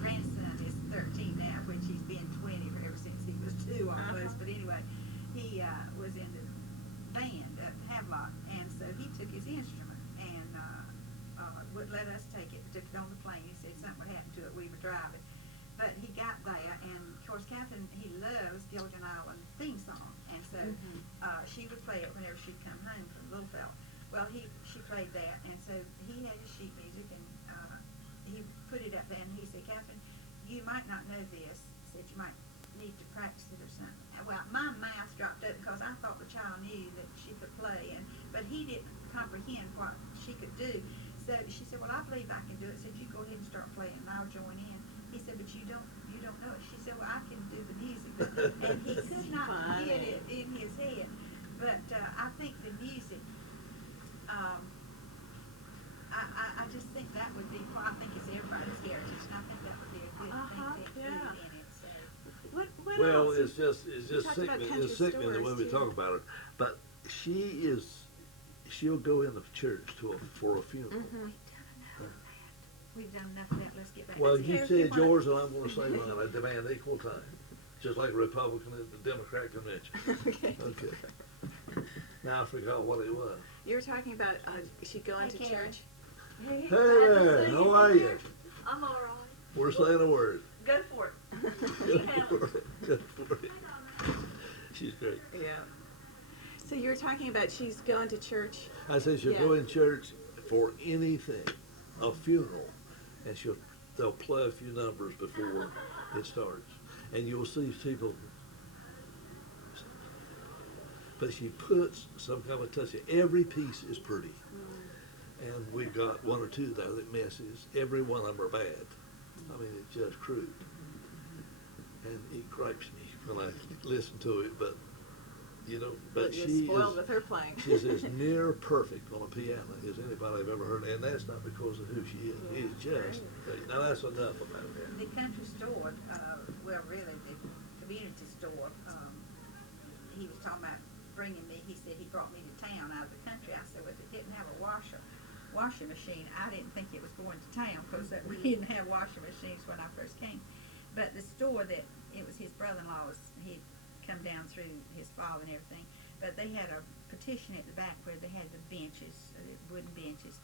grandson is 13 now, which he's been 20 ever since he was 2 almost. But anyway, he was in the band at Havelock, and so he took his instrument and would let us take it. Took it on the plane. He said something would happen to it. We were driving, but he got there, and of course, Catherine, he loves Gilligan Island theme song, and so she would play it whenever she'd come home from Little Fell. Well, she played that, and so he had his sheet music, and he put it up there, and he said, Catherine, you might not know this. He said you might need to practice it or something. Well, my mouth dropped up because I thought the child knew that she could play, but he didn't comprehend what she could do. So she said, well, I believe I can do it. Said, you go ahead and start playing, and I'll join in. He said, but you don't know it. She said, well, I can do the music. And he could not get it in his head. But I think the music, I just think that would be, I think it's everybody's heritage, and I think that would be a good thing to include in it. So. What well, else? it's just talked about sickening. country It's sickening the way stores, we too. talk about her. But she'll go in the church for a funeral. We've done enough of that. Let's get back Well, to you Okay, said if you yours, and I'm going to say mine. I demand equal time, just like Republican and the Democrat convention. Okay. Okay. Now I forgot what it was. You were talking about she'd go into Karen. church. Hey there, how are you? I'm all right. We're saying a word. Go for it. Go for it. Go for it. She's great. Yeah. So you were talking about she's going to church. I say she'll go in church for anything, a funeral, and they'll play a few numbers before it starts, and you'll see people. But she puts some kind of touch. Every piece is pretty, and we've got one or two there that messes. Every one of them are bad. I mean, it's just crude, and it gripes me when I listen to it. But but You're she spoiled is. with her playing. She's as near perfect on a piano as anybody I've ever heard, and that's not because of who she is. It's just now. That's enough about that. the country store, well, really, the community store, he was talking about bringing me, he said he brought me to town out of the country. I said, well, if it didn't have a washing machine, I didn't think it was going to town, because we didn't have washing machines when I first came. But the store that, it was his brother-in-law's, he'd come down through his father and everything, but they had a partition at the back where they had the benches, the wooden benches,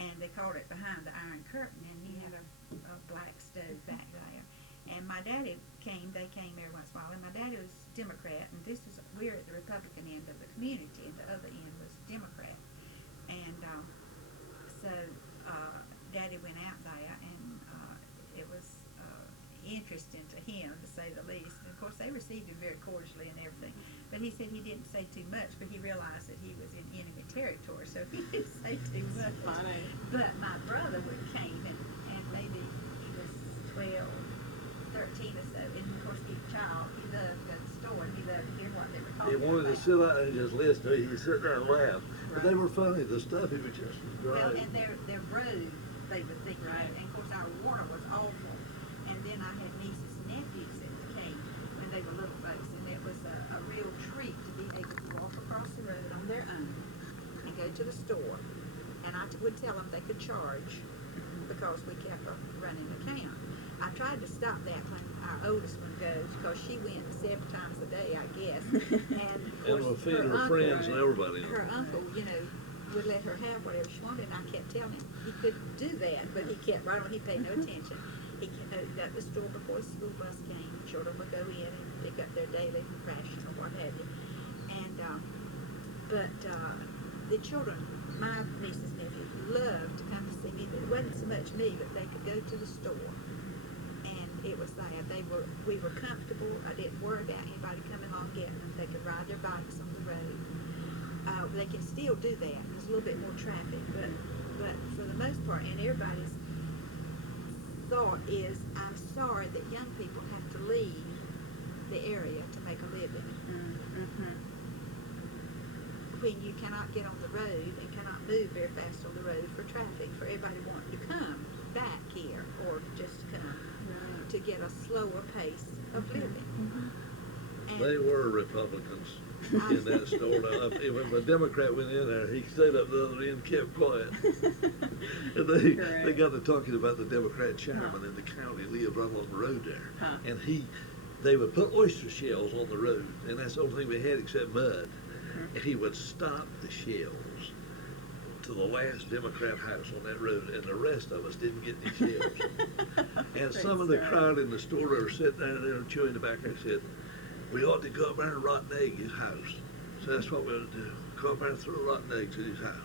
and they called it behind the Iron Curtain, and he had a black stove back there. And my daddy they came every once in a while, and my daddy was Democrat, and we're at the Republican end of the community, and the other end was Democrat. And so Daddy went out there, and it was interesting to him, to say the least. And of course, they received him very cordially and everything. But he said he didn't say too much, but he realized that he was in enemy territory, so he didn't say too much. Funny. But my brother came, and maybe he was 12, 13 or so, and of course, he loved to go to the store, and he loved to hear what they were talking He wanted to about. sit out and just listen to it. He'd sit there and laugh. But they were funny. The stuff he was just Well, great. and their road, they would think, Right. and of course, our water was awful. And then I had nieces and nephews that came when they were little folks, and it was a real treat to be able to walk across the road on their own and go to the store. And I would tell them they could charge because we kept a running account. I tried to stop that when our oldest one goes, because she went 7 times a day, I guess. And of And course, we're feeding her friends and everybody. her uncle, would let her have whatever she wanted, and I kept telling him he couldn't do that, but he kept right on. He paid no attention. He opened up the store before the school bus came. Children would go in and pick up their daily rations or what have you. And the children, my nieces and nephews, loved to come to see me. It wasn't so much me, but they could go to the store. It was that we were comfortable. I didn't worry about anybody coming along getting them. They could ride their bikes on the road. They can still do that. There's a little bit more traffic, but for the most part, and everybody's thought is, I'm sorry that young people have to leave the area to make a living. Mm-hmm. When you cannot get on the road and cannot move very fast on the road for traffic, for everybody wanting to come back here or just come to get a slower pace of living. And They were Republicans in that store. Now, when the Democrat went in there, he stayed up the other end, kept quiet. And they got to talking about the Democrat chairman in the county, lived right on the road there. And they would put oyster shells on the road, and that's the only thing we had except mud. And he would stop the shells to the last Democrat house on that road, and the rest of us didn't get any shells. And some of the crowd in the store that were sitting there chewing tobacco said, we ought to go up there and rotten egg his house. So that's what we ought to do. Go up there and throw rotten eggs at his house.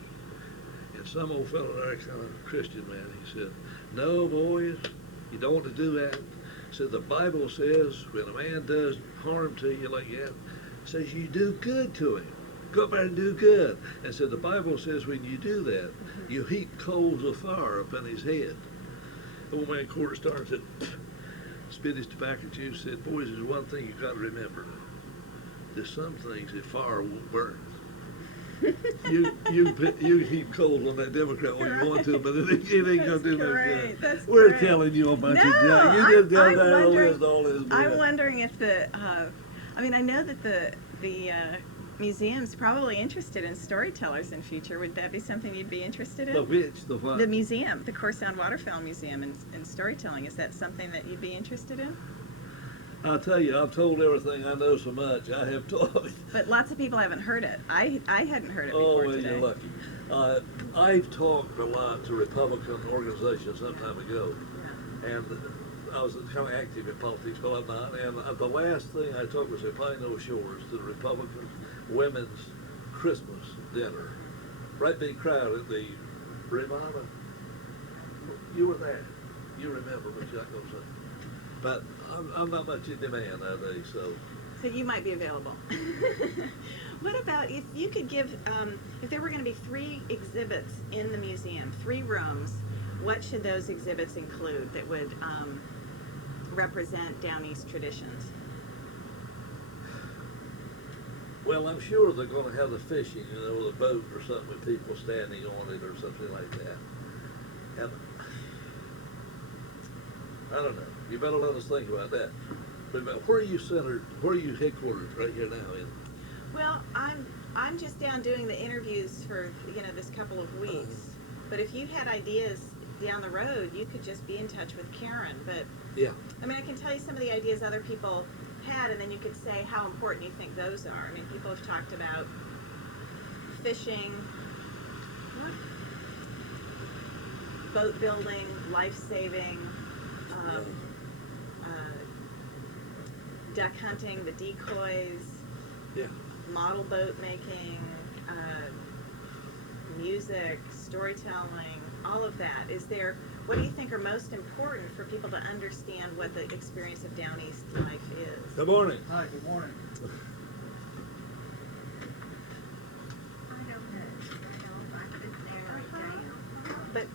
And some old fellow there, kind of a Christian man, he said, no, boys, you don't want to do that. Said the Bible says when a man does harm to you like that, it says you do good to him. Go up there and do good. And so the Bible says when you do that, you heap coals of fire upon his head. The old man quarter star said, spit his tobacco juice, said, boys, there's one thing you've got to remember. There's some things that fire won't burn. you heap coals on that Democrat when you want to, but it ain't going to do no good. That's We're great. telling you a bunch No, of junk. You just go I'm down the wondering- list, all this. I'm wondering if I know that the museum's probably interested in storytellers in future. Would that be something you'd be interested in? The which? The what? The museum, the Corsound Waterfowl Museum in storytelling. Is that something that you'd be interested in? I'll tell you, I've told everything I know so much. I have talked. But lots of people haven't heard it. I hadn't heard it Oh, before well, today. you're lucky. I've talked a lot to Republican organizations some time ago, and I was kind of active in politics, but I'm not. And the last thing I talked was at Pine Knoll Shores to the Republican Women's Christmas dinner. Right big crowd at the Ramada. You were there. You remember, but you're not going to say. But I'm not much in demand nowadays, so. So you might be available. What about if you could give, if there were going to be 3 exhibits in the museum, 3 rooms, what should those exhibits include that would represent Down East traditions? Well, I'm sure they're going to have the fishing, with a boat or something with people standing on it or something like that. And I don't know. You better let us think about that. But where are you centered? Where are you headquartered right here now? Well, I'm just down doing the interviews for this couple of weeks. But if you had ideas down the road, you could just be in touch with Karen. But Yeah. I mean, I can tell you some of the ideas other people had, and then you could say how important you think those are. I mean, people have talked about fishing. What? boat building, life saving, duck hunting, the decoys, Yeah. model boat making, music, storytelling, all of that. What do you think are most important for people to understand what the experience of Down East life is? Good morning. Hi, good morning. I don't know. I couldn't narrow it down.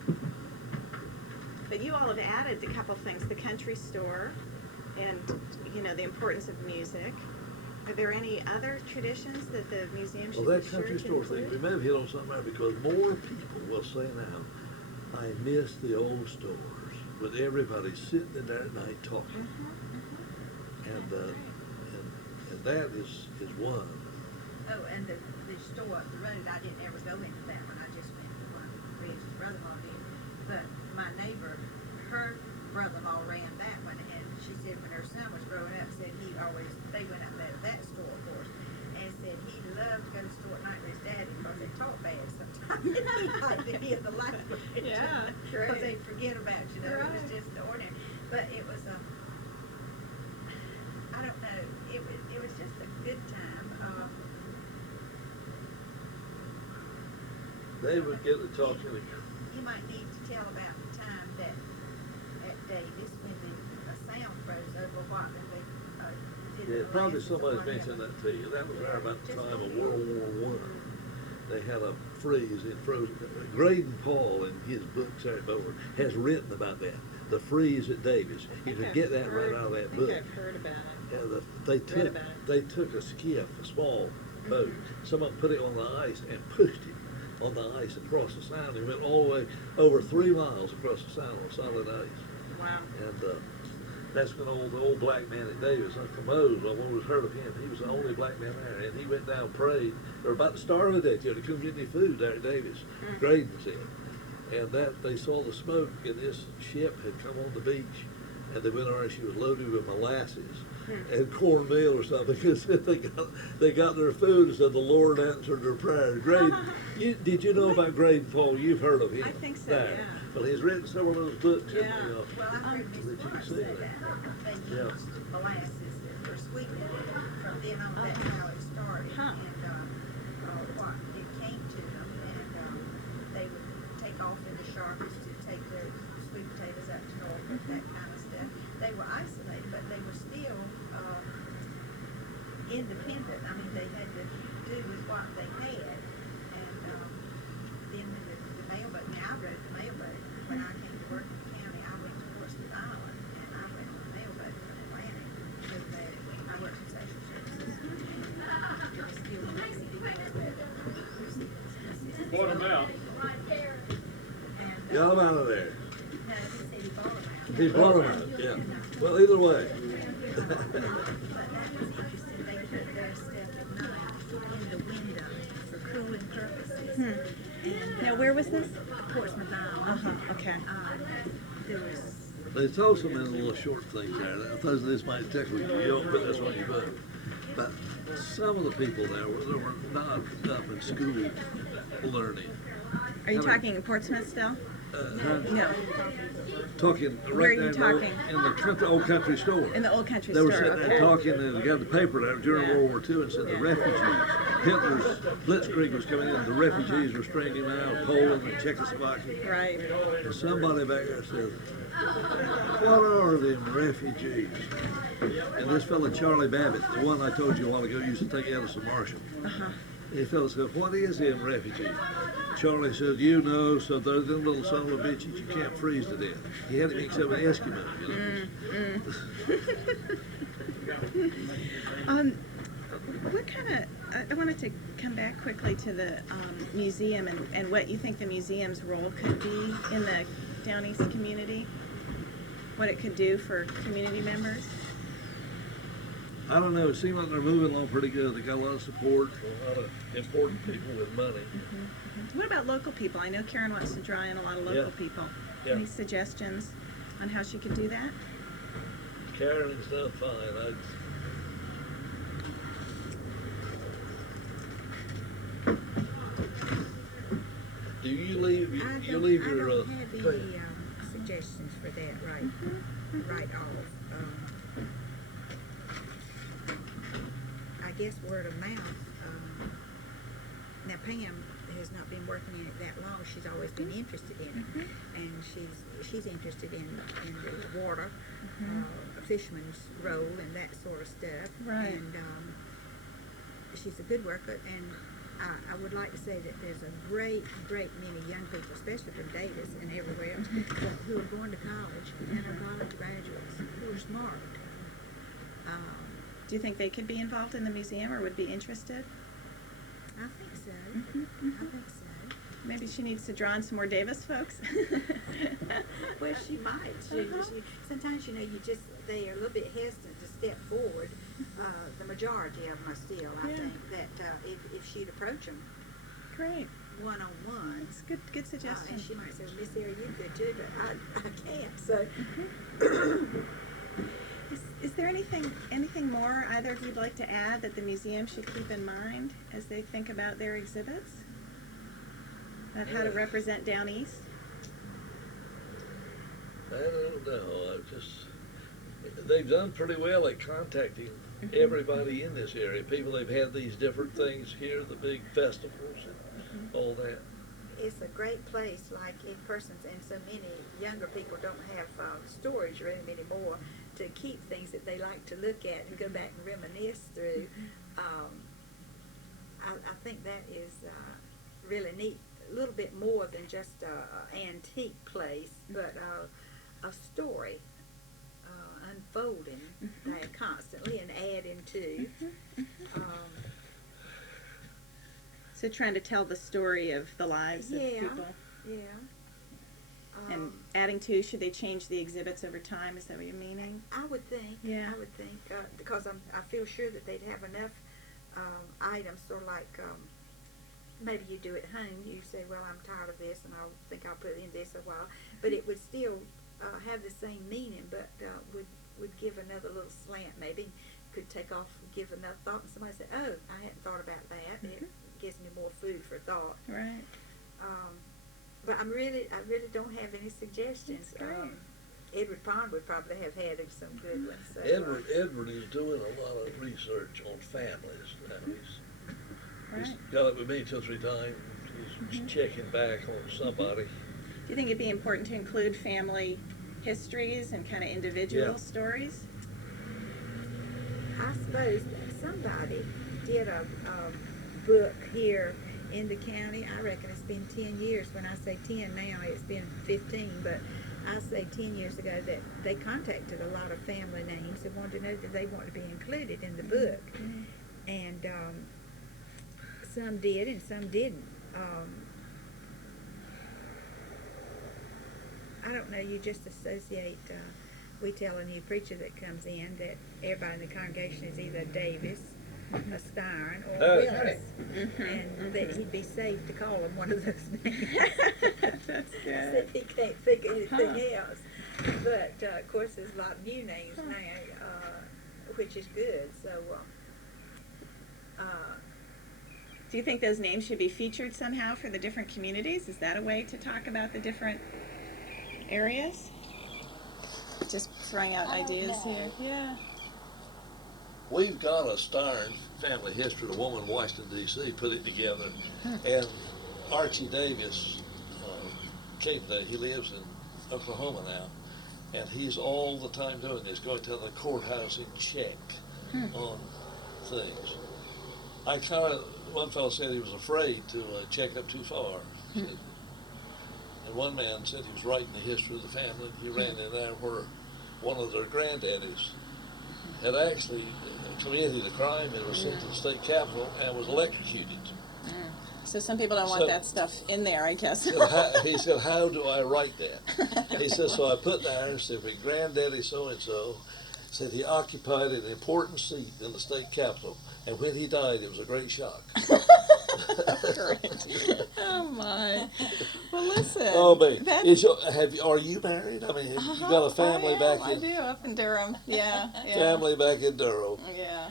But you all have added a couple things, the country store and, the importance of music. Are there any other traditions that the museum should Well, that be sure country to store thing, we include? may have hit on something there because more people will say now, I miss the old stores with everybody sitting in there at night talking. And, That's and that is one. Oh, and the store up the road, I didn't ever go into that one, I just went to one Reg's brother-in-law did. But my neighbor, her brother-in-law ran that one, and she said when her son was growing up, said they went up there to that store, of course, and said he loved to go to the store at night with his daddy because they talk bad sometimes. He liked to hear the language. Yeah, great. Because they'd forget about, it was Right. just the ordinary. But it was I don't know, it was just a good time. They would get to talking. You might need to tell about the time that at Davis when the sound froze over what they did. Yeah, the probably lessons or somebody's whatever. mentioned that to you. That was right about the time of World War I. They had a freeze. It froze. Graydon Paul in his book, Sarah Bower, has written about that. The freeze at Davis. You can get that right out of that book. I think I've heard about it. Yeah, Read about it. they took a skiff, a small boat. Someone put it on the ice and pushed it on the ice across the sound. It went all the way over 3 miles across the sound on solid ice. Wow. And that's when the old black man at Davis, Uncle Mose, I've always heard of him. He was the only black man there, and he went down and prayed. They were about to starve to death. They couldn't get any food there at Davis. Graydon said. And that they saw the smoke, and this ship had come on the beach, and they went on and she was loaded with molasses and cornmeal or something. Because they got their food and said the Lord answered their prayers. Graydon, did you know about Graydon Paul? You've heard of him. I think so, there. yeah. Well, he's written several of those books. Yeah. Well, I heard that Miss you can Florence see say that. that they Yeah. used molasses for sweetening it. From then on, that's how it started. Huh. And what it came to them, and they would take off in the Sharpies to take their sweet potatoes up to Norfolk, that kind of stuff. They were isolated, but they were still independent. I mean, they had to do with what they had. And then when the mailboat, I rode the mailboat. When I came to work in the county, I went to Portsmouth Island, and I went on the mailboat from Atlantic. I worked in social services. It was still Bought 'em out. Got him out of there. No, he said he bought them out. He brought him out, yeah. Well, either way. But that was interesting. They put their stuff at night in the window for cooling purposes. And, Now, where was this? Portsmouth Island. Okay. There was, They told some in little short things there. I thought this might tickle you. You don't put this on your book. But some of the people there were not up in school learning. Are you talking in Portsmouth still? No, Talking Where are right you there talking? in the old country store. in the old country They were store. sitting there Okay. talking, and they got the paper there during Yeah. World War II and said the Yeah. refugees, Hitler's blitzkrieg was coming in, the refugees were straining him out, Poland and Czechoslovakia. Right. And somebody back there said, what are them refugees? And this fellow Charlie Babbitt, the one I told you a while ago, used to take Edison Marshall. This fellow said, what is them refugees? Charlie said, you know, so they're them little son of a bitches you can't freeze to death. He had it mixed up with Eskimo, What kind of, I wanted to come back quickly to the museum and what you think the museum's role could be in the Down East community? What it could do for community members? I don't know, it seemed like they're moving along pretty good. They got a lot of support from a lot of important people with money. What about local people? I know Karen wants to draw in a lot of local people. Yeah. Any suggestions on how she could do that? Karen has done fine. Do you leave, I you don't, leave I your, don't have pay- any suggestions for that right off. I guess word of mouth. Now Pam has not been working in it that long. She's always been interested in it, and she's interested in the water, a fisherman's role, and that sort of stuff. Right. And she's a good worker, and I would like to say that there's a great many young people, especially from Davis and everywhere else, who are going to college and are college graduates who are smart. Do you think they could be involved in the museum or would be interested? I think so. I think so. Maybe she needs to draw in some more Davis folks. Well, she might. Sometimes, you just, they are a little bit hesitant to step forward. The majority of them are still, I think, that if she'd approach them Great. one-on-one. It's good suggestion. And she might say, well, Miss Sarah, you could too, but I can't. So, Is there anything more either of you'd like to add that the museum should keep in mind as they think about their exhibits? About how to represent down east? I don't know, they've done pretty well at contacting everybody in this area. People, they've had these different things here, the big festivals and all that. it's a great place, like in persons, and so many younger people don't have storage room anymore to keep things that they like to look at and go back and reminisce through. I think that is really neat. A little bit more than just an antique place, but a story unfolding there constantly and adding to. So trying to tell the story of the lives of people. Yeah. And adding to, should they change the exhibits over time? Is that what you're meaning? I would think. Yeah. I would think because I feel sure that they'd have enough items, sort of like maybe you do at home. You say, "Well, I'm tired of this, and I think I'll put in this a while," but it would still have the same meaning, but would give another little slant. Maybe could take off, give another thought, and somebody say, "Oh, I hadn't thought about that." It gives me more food for thought. Right. But I really don't have any suggestions. That's great. Edward Pond would probably have had some good ones. So, Edward is doing a lot of research on families now. He's got up with me 2 or 3 times. He's checking back on somebody. Do you think it'd be important to include family histories and kind of individual stories? I suppose somebody did a book here in the county. I reckon it's been 10 years. When I say 10 now, it's been 15, but I say 10 years ago that they contacted a lot of family names and wanted to know that they wanted to be included in the book. And some did and some didn't. I don't know, you just associate, we tell a new preacher that comes in that everybody in the congregation is either Davis, a Styron, or Willis, and that he'd be safe to call him one of those names. That's good. Said he can't think of anything else. But, of course, there's a lot of new names now, which is good, so, Do you think those names should be featured somehow for the different communities? Is that a way to talk about the different areas? Just throwing out ideas here. Yeah. We've got a Styron family history. A woman in Washington, D.C. put it together. And Archie Davis came there. He lives in Oklahoma now. And he's all the time doing this, going to the courthouse and check on things. One fellow said he was afraid to check up too far. And one man said he was writing the history of the family. He ran in there where one of their granddaddies had actually committed a crime and was sent to the state capitol and was electrocuted. So some people don't want that stuff in there, I guess. He said, "How do I write that?" He said, "So I put there and said, granddaddy so-and-so said he occupied an important seat in the state capitol, and when he died, it was a great shock." Great. Oh my. Well, listen. Oh, babe, are you married? I mean, you got a family back in? I do, up in Durham. Yeah. Family back in Durham. Yeah.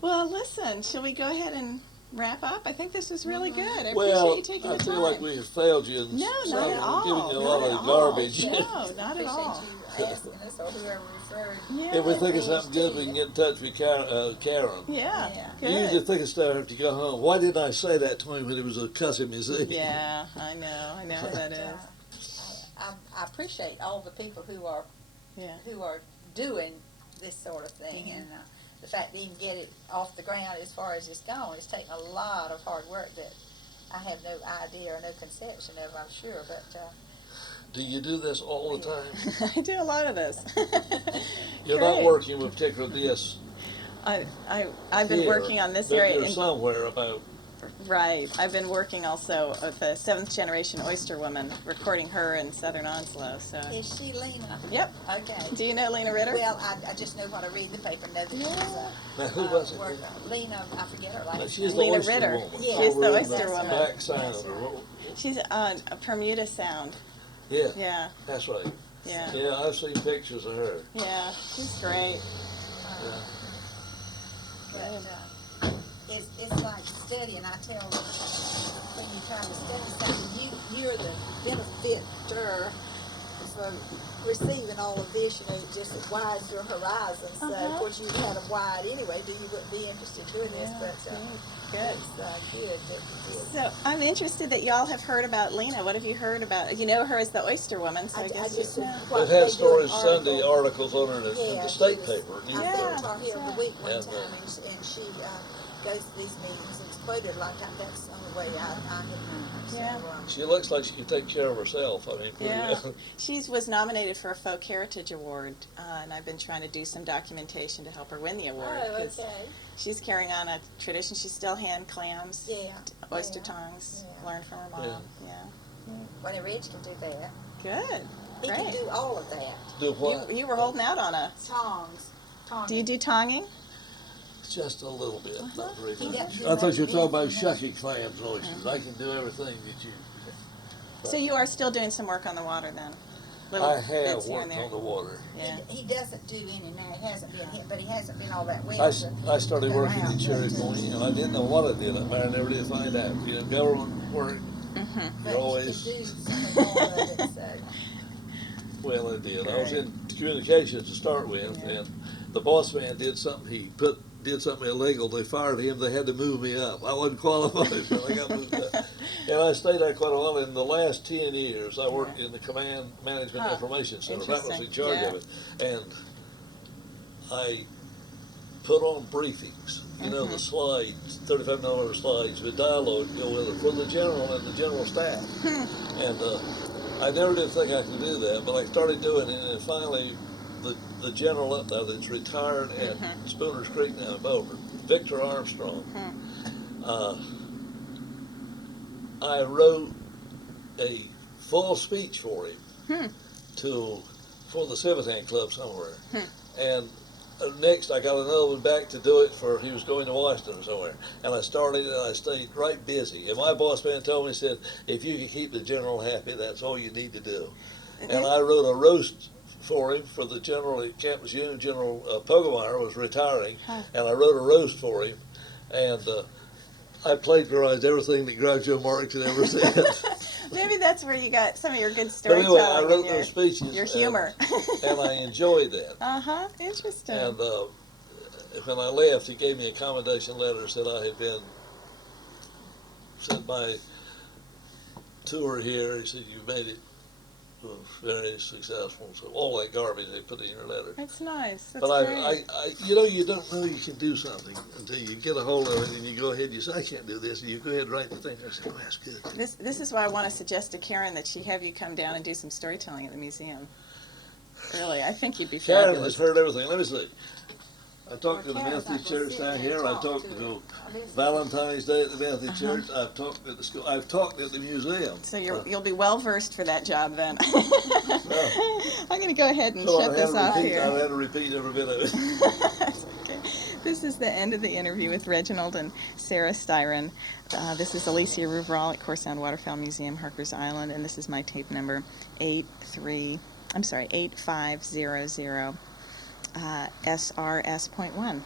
Well, listen, shall we go ahead and wrap up? I think this was really good. I Well, appreciate you taking I the feel time. like we have failed you in No, some, not at all. giving you a Not lot at of all. garbage. No, not at all. Appreciate you asking us or whoever referred. Yeah. If we think of Please something good, we can get in touch with Karen. Yeah. Yeah. Good. You usually think of stuff after you go home. Why didn't I say that to him when he was cussing me? See? Yeah, I know how that is. I appreciate all the people who are Yeah. doing this sort of thing, and the fact that you can get it off the ground as far as it's gone. It's taken a lot of hard work that I have no idea or no conception of, I'm sure, but Do you do this all the time? I do a lot of this. You're not Great. working with particular this I've been here, working on this but area. You're somewhere about. Right. I've been working also with the 7th generation oyster woman, recording her in southern Onslow. So. is she Lena? Yep. Okay. Do you know Lena Ritter? Well, I just know how to read the paper and know that she's Now, who was it? Lena, I forget her last She's name. the Lena oyster Ritter. woman. Yeah. She's the Over in oyster woman. Back side That's of her. right. She's on a Bermuda Sound. Yeah, Yeah. that's right. Yeah. Yeah, I've seen pictures of her. Yeah. She's great. Yeah. But it's like studying. I tell them when you try to study something, you're the benefactor for receiving all of this. You know, it just widens your horizon. So of course you had them wide anyway. You wouldn't be interested in doing this, but Good. it's good that you did. So I'm interested that y'all have heard about Lena. What have you heard about? You know her as the oyster woman, so I, I guess just you know. They've had stories Sunday articles on her in the Yeah, state she was- paper. I Yeah, went to her here the week one yeah. time, and she goes to these meetings and exploded like that. That's the only way I had known her. So, Yeah. She looks like she can take care of herself. I mean, pretty Yeah, well. she was nominated for a Folk Heritage Award, and I've been trying to do some documentation to help her win the award. Oh, 'Cause okay. she's carrying on a tradition. She still hand clams, Yeah. oyster yeah, tongues, yeah. learned from her mom. Yeah. Well, Rich can do that. Good. He can Great. do all of that. Do what? You were holding out on us. Tongs. Do you do tonguing? Just a little bit, not really. He doesn't do I thought you were much talking about anything. shucking clams and oysters. I can do everything that you. So you are still doing some work on the water then? I have bits here and worked there. on the water. Yeah. He doesn't do any now. He hasn't been hit, but he hasn't been all that well. I started to go working out, in Cherry but, Point, and I didn't know what I did. I never did find out. You know, government work, Mm-hmm. but you're he always. could do some of all of it, so. Well, I did. I was in communications to start with, and the boss man did something. He did something illegal. They fired him. They had to move me up. I wasn't qualified, but I got moved up. And I stayed there quite a while. In the last 10 years, I worked in the Command Management Information Center. That was in charge of it. And I put on briefings. You know, the slides, $35 slides with dialogue to go with it for the general and the general staff. And I never did think I could do that, but I started doing it, and finally, the general up there that's retired at Spooner's Creek now in Beaufort, Victor Armstrong, I wrote a full speech for him for the Civitan Club somewhere. And next I got another one back to do it for, he was going to Washington or somewhere. And I started and I stayed right busy. And my boss man told me, he said, if you can keep the general happy, that's all you need to do. And I wrote a roast for him for the general at Campus Union. General Pogemeyer was retiring, and I wrote a roast for him. And I plagiarized everything that Groucho Marx had ever said. Maybe that's where you got some of your good But storytelling. anyway, I wrote and your, those speeches. Your humor. And I enjoyed that. Interesting. And when I left, he gave me a commendation letter, said I had been, said my tour here, he said, you made it very successful. So all that garbage they put in your letter. That's nice. That's But great. you know, you don't know you can do something until you get a hold of it and you go ahead and you say, I can't do this. And you go ahead and write the thing. I say, oh, that's good. This is why I want to suggest to Karen that she have you come down and do some storytelling at the museum. Really, I think you'd be Karen fabulous. has heard everything. Let me see. I talked to the Karen's Methodist not gonna Church sit down there here. and I talk talked to to her. Valentine's Day at the Methodist Church. I've talked at the school. I've talked at the museum. So you'll be well versed for that job then. I'm going to go ahead and So shut this off I've here. had to repeat every bit of it. That's okay. This is the end of the interview with Reginald and Sarah Styron. This is Alicia Ruverall at Corsound Waterfowl Museum, Harkers Island, and this is my tape number 8500 SRS.1.